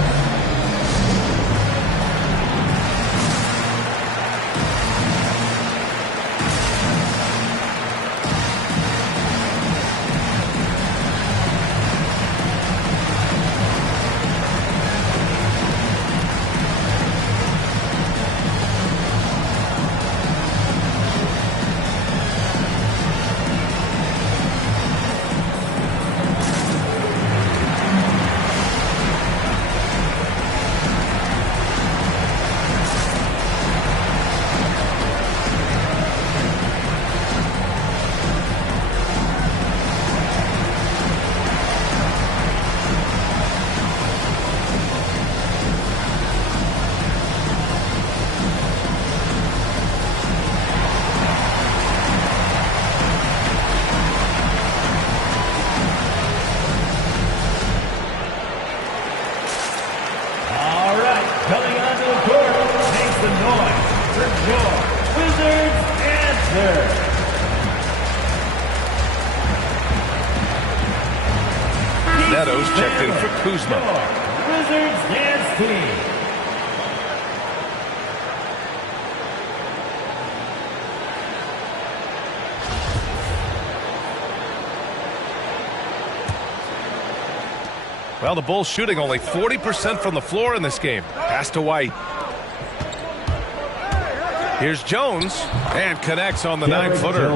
Neto's checked in for Kuzma. Wizards dance team. Well, the Bulls shooting only 40% from the floor in this game. Pass to White. Here's Jones, and connects on the 9-footer.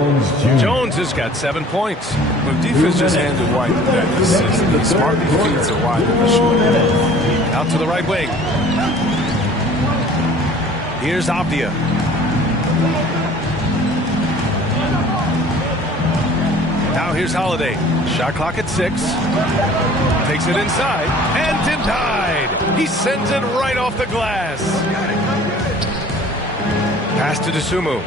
Jones has got 7 points. But defense just handed White that assist. He smartly feeds to White in the shoot. Out to the right wing. Here's Abdia. Now here's Holiday. Shot clock at 6. Takes it inside and denied. He sends it right off the glass. Pass to DeSumo.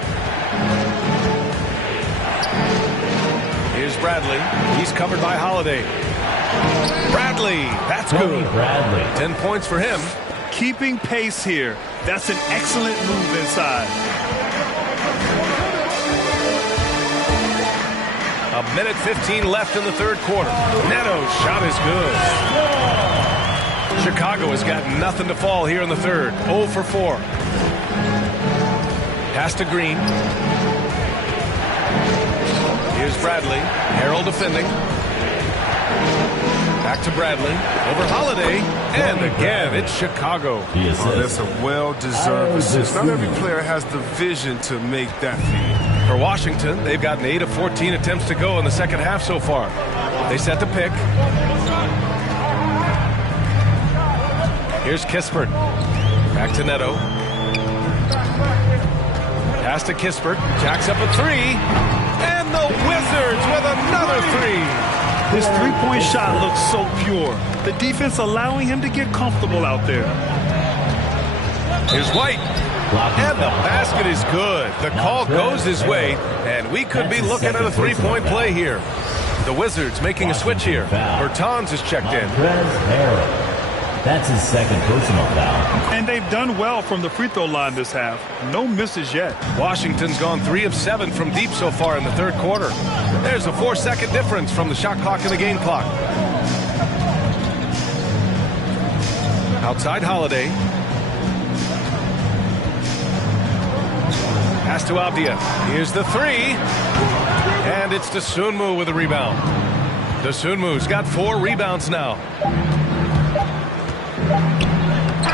Here's Bradley. He's covered by Holiday. Bradley. That's good. Bradley. 10 points for him. Keeping pace here. That's an excellent move inside. A minute 15 left in the third quarter. Neto's shot is good. Chicago has got nothing to fall here in the third. 0 for 4. Pass to Green. Here's Bradley. Harrell defending. Back to Bradley. Over Holiday. And again, it's Chicago. Oh, that's a well-deserved assist. Not every player has the vision to make that feed. For Washington, they've gotten 8 of 14 attempts to go in the second half so far. They set the pick. Here's Kispert. Back to Neto. Pass to Kispert. Jacks up a 3. And the Wizards with another 3. His three-point shot looks so pure. The defense allowing him to get comfortable out there. Here's White. And the basket is good. The call goes his way, and we could be looking at a three-point play here. The Wizards making a switch here. Bertans is checked in. That's his second personal foul. And they've done well from the free throw line this half. No misses yet. Washington's gone 3 of 7 from deep so far in the third quarter. There's a 4-second difference from the shot clock and the game clock. Outside Holiday. Pass to Avdia. Here's the 3. And it's Dosunmu with a rebound. Dosunmu's got 4 rebounds now.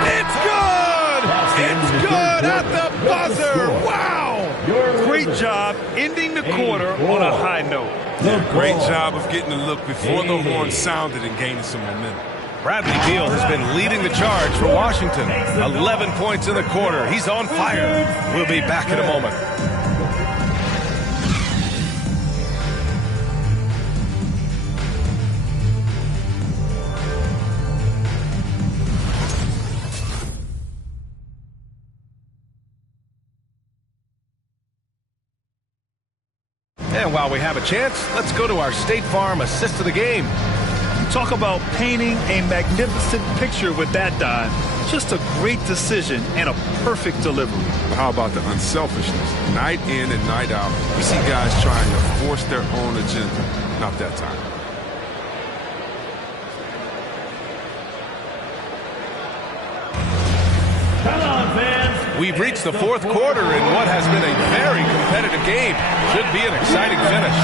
It's good! It's good at the buzzer! Wow! Great job ending the quarter on a high note. Great job of getting the look before the horn sounded and gaining some momentum. Bradley Beal has been leading the charge for Washington. 11 points in the quarter. He's on fire. We'll be back in a moment. And while we have a chance, let's go to our State Farm assist of the game. Talk about painting a magnificent picture with that dive. Just a great decision and a perfect delivery. How about the unselfishness? Night in and night out, we see guys trying to force their own agenda. Not that time. Come on, fans. We've reached the fourth quarter in what has been a very competitive game. Should be an exciting finish.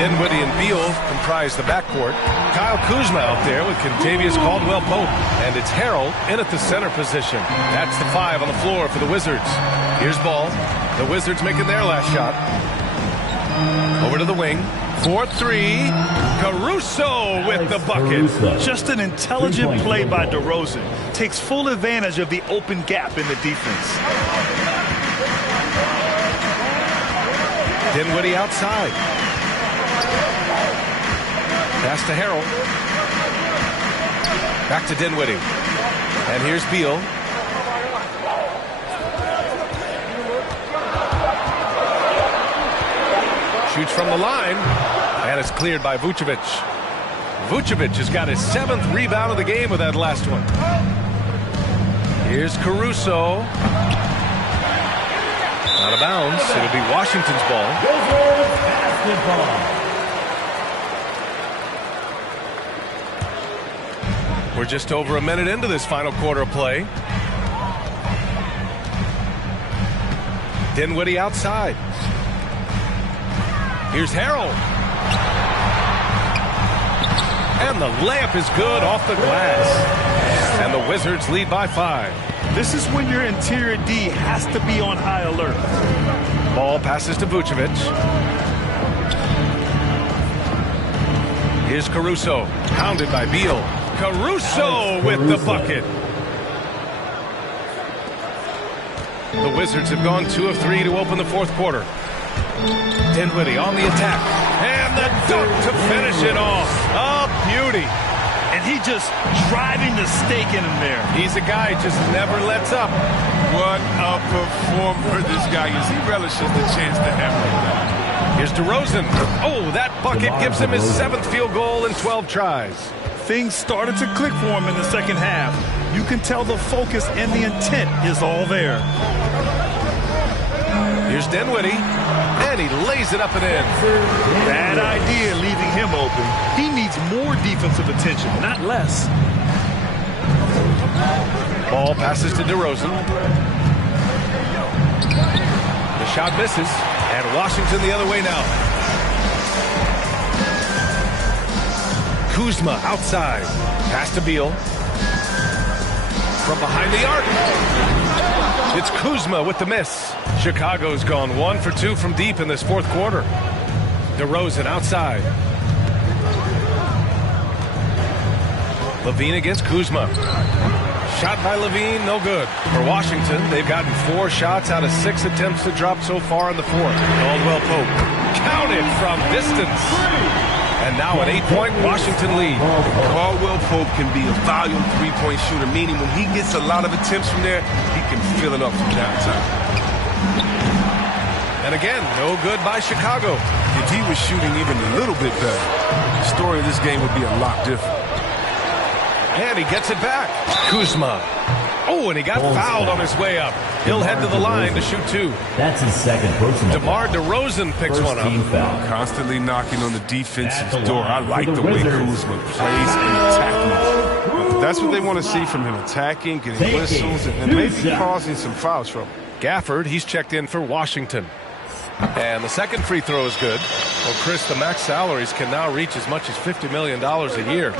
Dinwiddie and Beal comprise the backcourt. Kyle Kuzma out there with Kentavious Caldwell-Pope. And it's Harrell in at the center position. That's the 5 on the floor for the Wizards. Here's Ball. The Wizards making their last shot. Over to the wing. 4-3. Caruso with the bucket. Just an intelligent play by DeRozan. Takes full advantage of the open gap in the defense. Dinwiddie outside. Pass to Harrell. Back to Dinwiddie. And here's Beal. Shoots from the line. And it's cleared by Vucevic. Vucevic has got his 7th rebound of the game with that last one. Here's Caruso. Out of bounds. It'll be Washington's ball. We're just over a minute into this final quarter of play. Dinwiddie outside. Here's Harrell. And the layup is good off the glass. And the Wizards lead by 5. This is when your interior D has to be on high alert. Ball passes to Vucevic. Here's Caruso. Pounded by Beal. Caruso with the bucket. The Wizards have gone 2 of 3 to open the fourth quarter. Dinwiddie on the attack. And the dunk to finish it off. A beauty. And he just driving the stake in him there. He's a guy who just never lets up. What a performer this guy is. He relishes the chance to hammer it down. Here's DeRozan. Oh, that bucket gives him his 7th field goal in 12 tries. Things started to click for him in the second half. You can tell the focus and the intent is all there. Here's Dinwiddie, and he lays it up and in. Bad idea leaving him open. He needs more defensive attention, not less. Ball passes to DeRozan. The shot misses, and Washington the other way now. Kuzma outside. Pass to Beal. From behind the arc. It's Kuzma with the miss. Chicago's gone 1 for 2 from deep in this fourth quarter. DeRozan outside. Levine against Kuzma. Shot by Levine, no good. For Washington, they've gotten 4 shots out of 6 attempts to drop so far in the fourth. Caldwell-Pope counted from distance. And now an 8-point Washington lead. Caldwell-Pope can be a volume 3-point shooter, meaning when he gets a lot of attempts from there, he can fill it up from downtown. And again, no good by Chicago. If he was shooting even a little bit better, the story of this game would be a lot different. And he gets it back. Kuzma. Oh, and he got fouled on his way up. He'll head to the line to shoot 2. That's his second personal. DeMar DeRozan picks one up. Constantly knocking on the defense's door. I like the way Kuzma plays and attacking. That's what they want to see from him, attacking, getting whistles, and maybe causing some foul trouble. Gafford, he's checked in for Washington. And the second free throw is good. Well, Chris, the max salaries can now reach as much as $50 million a year.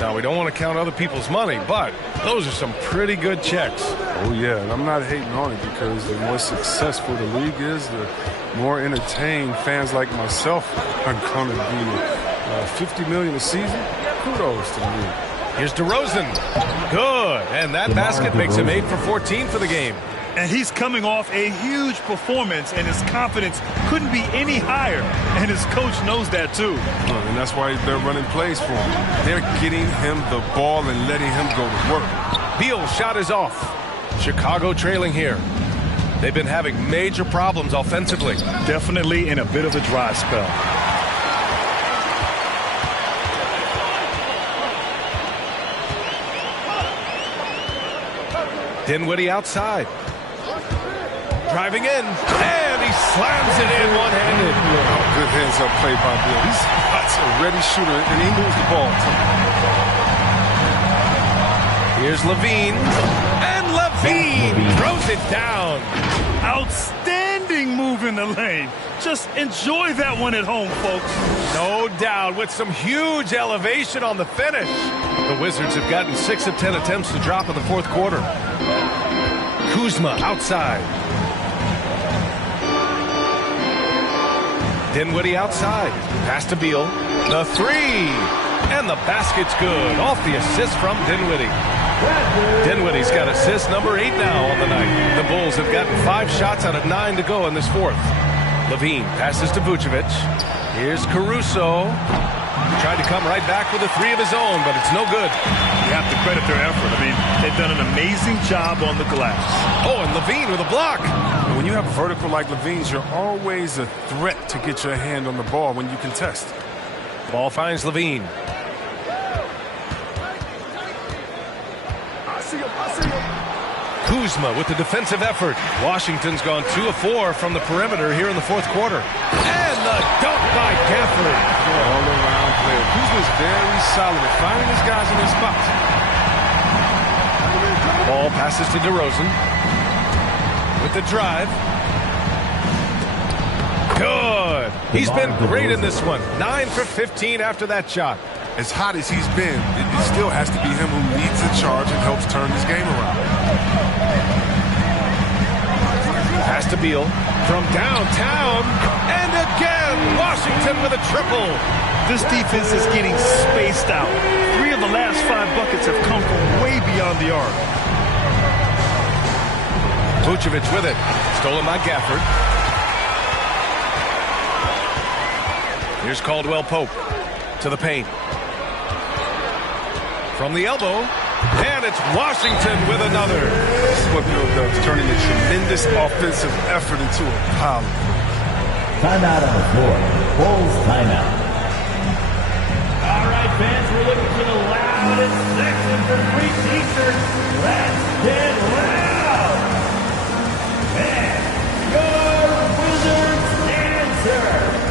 Now, we don't want to count other people's money, but those are some pretty good checks. Oh, yeah, and I'm not hating on it because the more successful the league is, the more entertained fans like myself are going to be. $50 million a season? Kudos to the league. Here's DeRozan. Good. And that basket makes him 8 for 14 for the game. And he's coming off a huge performance, and his confidence couldn't be any higher. And his coach knows that, too. And that's why they're running plays for him. They're getting him the ball and letting him go to work. Beal's shot is off. Chicago trailing here. They've been having major problems offensively. Definitely in a bit of a dry spell. Dinwiddie outside. Driving in, and he slams it in one-handed. Oh, good hands-up play by Bill. He's a ready shooter, and he moves the ball. Here's Levine, and Levine throws it down. Outstanding move in the lane. Just enjoy that one at home, folks. No doubt, with some huge elevation on the finish. The Wizards have gotten 6 of 10 attempts to drop in the fourth quarter. Kuzma outside. Dinwiddie outside. Pass to Beal. The 3. And the basket's good. Off the assist from Dinwiddie. Dinwiddie's got assist number 8 now on the night. The Bulls have gotten 5 shots out of 9 to go in this fourth. Levine passes to Vucevic. Here's Caruso. Tried to come right back with a 3 of his own, but it's no good. You have to credit their effort. I mean, they've done an amazing job on the glass. Oh, and Levine with a block. When you have vertical like Levine's, you're always a threat to get your hand on the ball when you contest. Ball finds Levine. Kuzma with the defensive effort. Washington's gone 2 of 4 from the perimeter here in the fourth quarter. And the dunk by Gafford. All-around player. Kuzma's very solid at finding his guys in their spots. Ball passes to DeRozan. With the drive. Good. He's been great in this one. 9 for 15 after that shot. As hot as he's been, it still has to be him who leads the charge and helps turn this game around. Pass to Beal from downtown. And again, Washington with a triple. This defense is getting spaced out. 3 of the last 5 buckets have come from way beyond the arc. Vucevic with it. Stolen by Gafford. Here's Caldwell Pope to the paint. From the elbow, and it's Washington with another. This is what Bill does, turning a tremendous offensive effort into a power. Timeout on the floor. Bulls timeout. All right, fans, we're looking for the loudest section for free t-shirts. Let's get loud. And your Wizards answer.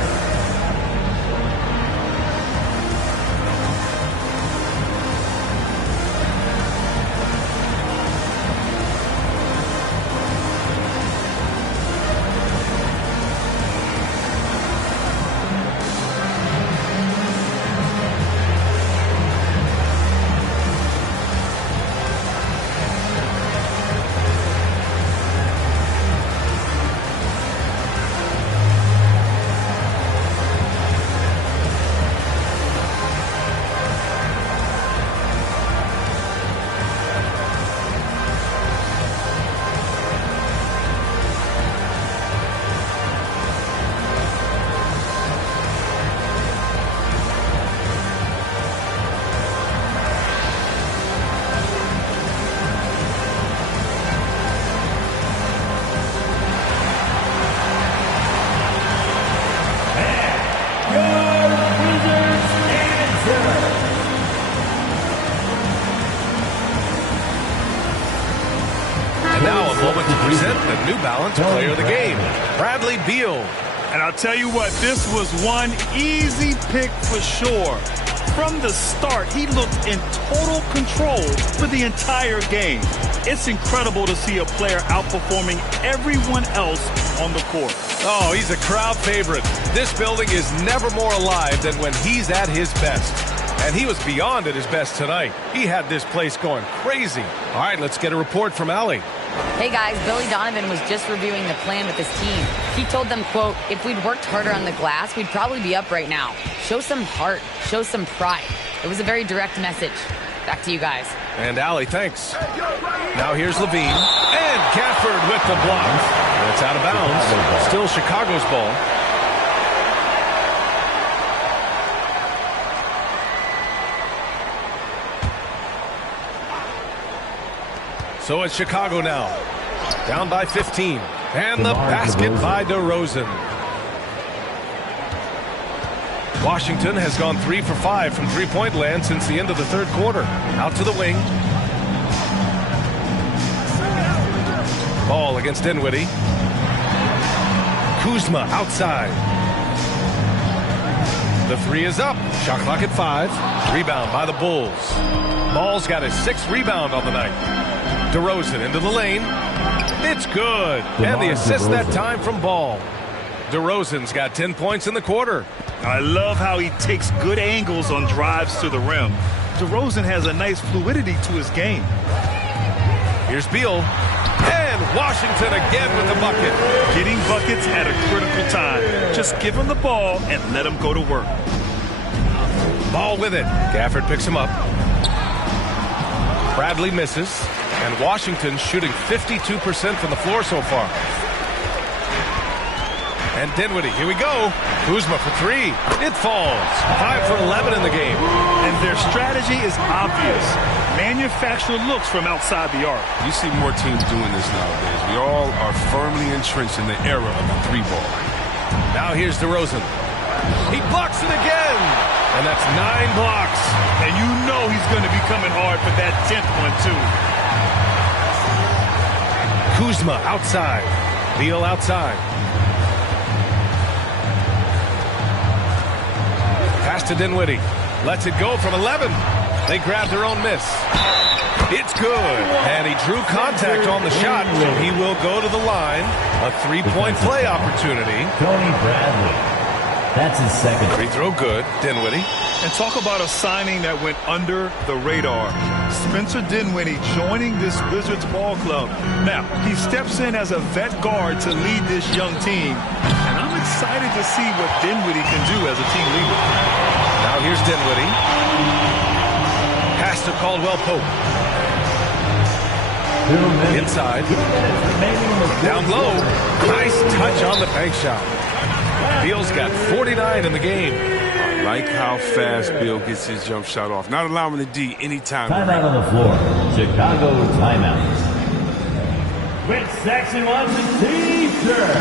the New Balance Player of the Game, Bradley Beal. And I'll tell you what, this was one easy pick for sure. From the start, he looked in total control for the entire game. It's incredible to see a player outperforming everyone else on the court. Oh, he's a crowd favorite. This building is never more alive than when he's at his best. And he was beyond at his best tonight. He had this place going crazy. All right, let's get a report from Allie. Hey guys, Billy Donovan was just reviewing the plan with his team. He told them, quote, if we'd worked harder on the glass, we'd probably be up right now. Show some heart, show some pride. It was a very direct message. Back to you guys. And Allie, thanks. Now here's Levine. And Gafford with the block. That's out of bounds. Still Chicago's ball. So it's Chicago now. Down by 15. And the basket by DeRozan. Washington has gone 3 for 5 from three-point land since the end of the third quarter. Out to the wing. Ball against Dinwiddie. Kuzma outside. The three is up. Shot clock at 5. Rebound by the Bulls. Ball's got his 6th rebound on the night. DeRozan into the lane. It's good. And the assist that time from Ball. DeRozan's got 10 points in the quarter. I love how he takes good angles on drives to the rim. DeRozan has a nice fluidity to his game. Here's Beal. And Washington again with the bucket. Getting buckets at a critical time. Just give him the ball and let him go to work. Ball with it. Gafford picks him up. Bradley misses. And Washington shooting 52% from the floor so far. And Dinwiddie, here we go. Kuzma for 3. It falls. 5 for 11 in the game. And their strategy is obvious. Manufacture looks from outside the arc. You see more teams doing this nowadays. We all are firmly entrenched in the era of the 3-ball. Now here's DeRozan. He blocks it again. And that's 9 blocks. And you know he's going to be coming hard for that 10th one, too. Kuzma outside. Beal outside. Pass to Dinwiddie. Lets it go from 11. They grab their own miss. It's good. And he drew contact on the shot, so he will go to the line. A 3-point play opportunity. Tony Bradley. That's his second. Free throw good. Dinwiddie. And talk about a signing that went under the radar. Spencer Dinwiddie joining this Wizards ball club. Now, he steps in as a vet guard to lead this young team. And I'm excited to see what Dinwiddie can do as a team leader. Now here's Dinwiddie. Pass to Caldwell Pope. Inside. Down low. Nice touch on the bank shot. Beal's got 49 in the game. I like how fast Beal gets his jump shot off. Not allowing the D anytime. Timeout on the floor. Chicago timeout. With section 1 T-shirt.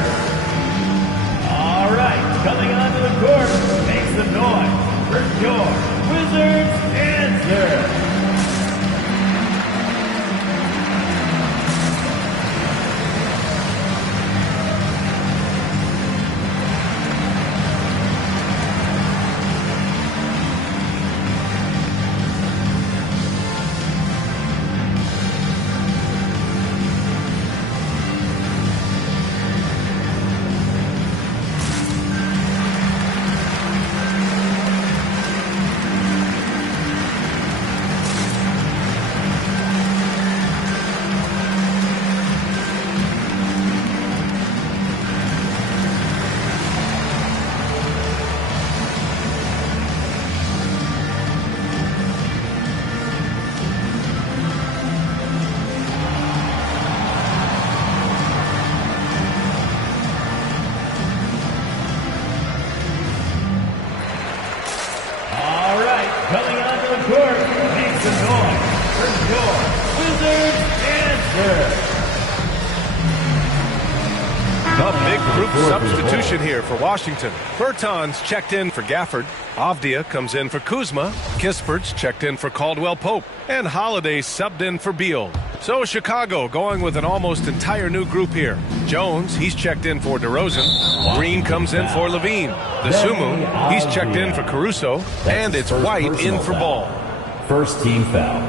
All right, coming onto the court. Make some noise for your Wizards answer. Substitution here for Washington. Bertans checked in for Gafford. Avdia comes in for Kuzma. Kispert's checked in for Caldwell Pope. And Holiday subbed in for Beal. So Chicago going with an almost entire new group here. Jones, he's checked in for DeRozan. Green comes in for Levine. The Sumu, he's checked in for Caruso. And it's White in for Ball. First team foul.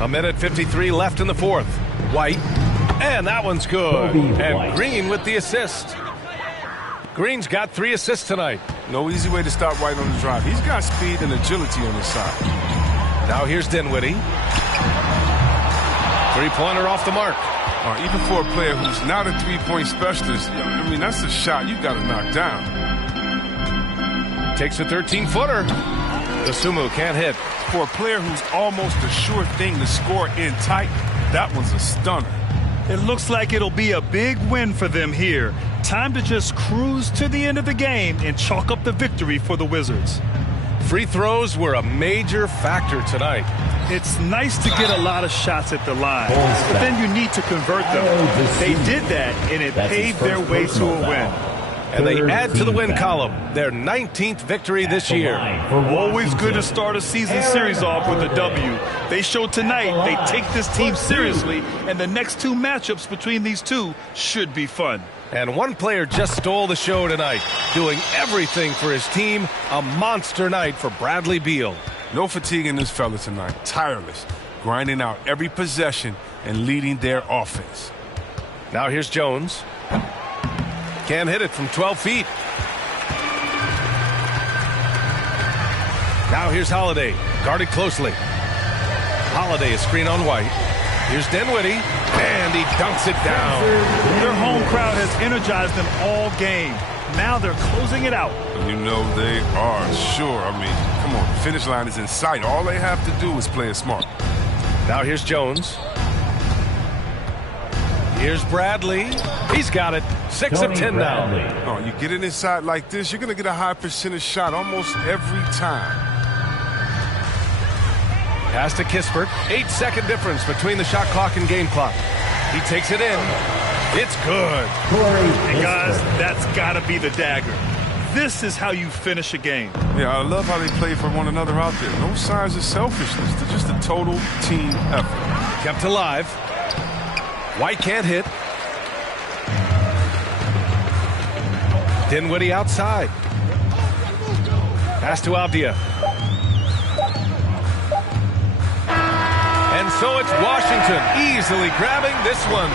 A minute 53 left in the fourth. White. And that one's good. And Green with the assist. Green's got 3 assists tonight. No easy way to stop White on the drive. He's got speed and agility on his side. Now here's Dinwiddie. Three-pointer off the mark. Even for a player who's not a three-point specialist, I mean, that's a shot you got to knock down. Takes a 13-footer. The Sumu can't hit. For a player who's almost a sure thing to score in tight, that one's a stunner. It looks like it'll be a big win for them here. Time to just cruise to the end of the game and chalk up the victory for the Wizards. Free throws were a major factor tonight. It's nice to get a lot of shots at the line, but then you need to convert them. They did that, and it paved their way to a win. And they add to the win column their 19th victory this year. Always good to start a season series off with a W. They showed tonight they take this team seriously, and the next 2 matchups between these two should be fun. And one player just stole the show tonight, doing everything for his team. A monster night for Bradley Beal. No fatigue in this fella tonight. Tireless, grinding out every possession and leading their offense. Now here's Jones. Can't hit it from 12 feet. Now here's Holiday, guarded closely. Holiday is screen on White. Here's Dinwiddie, and he dunks it down. Their home crowd has energized them all game. Now they're closing it out. You know they are, sure. I mean, come on, the finish line is in sight. All they have to do is play it smart. Now here's Jones. Here's Bradley. He's got it. 6 of 10 now. Oh, you get it inside like this, you're going to get a high percentage shot almost every time. Pass to Kispert. 8-second difference between the shot clock and game clock. He takes it in. It's good. And guys, that's got to be the dagger. This is how you finish a game. Yeah, I love how they play for one another out there. No signs of selfishness. They're just a total team effort. Kept alive. White can't hit. Dinwiddie outside. Pass to Avdia. And so it's Washington easily grabbing this one.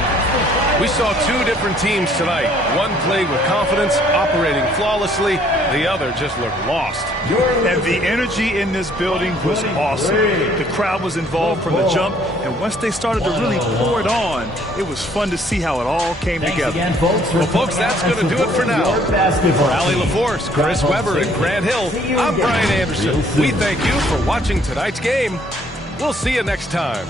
We saw 2 different teams tonight. One played with confidence, operating flawlessly. The other just looked lost. And the energy in this building was awesome. The crowd was involved from the jump, and once they started to really pour it on, it was fun to see how it all came together. Again, folks. Well, folks, that's going to do it for now. For Allie LaForce, Chris Webber, and Grant Hill, I'm Brian Anderson. We thank you for watching tonight's game. We'll see you next time.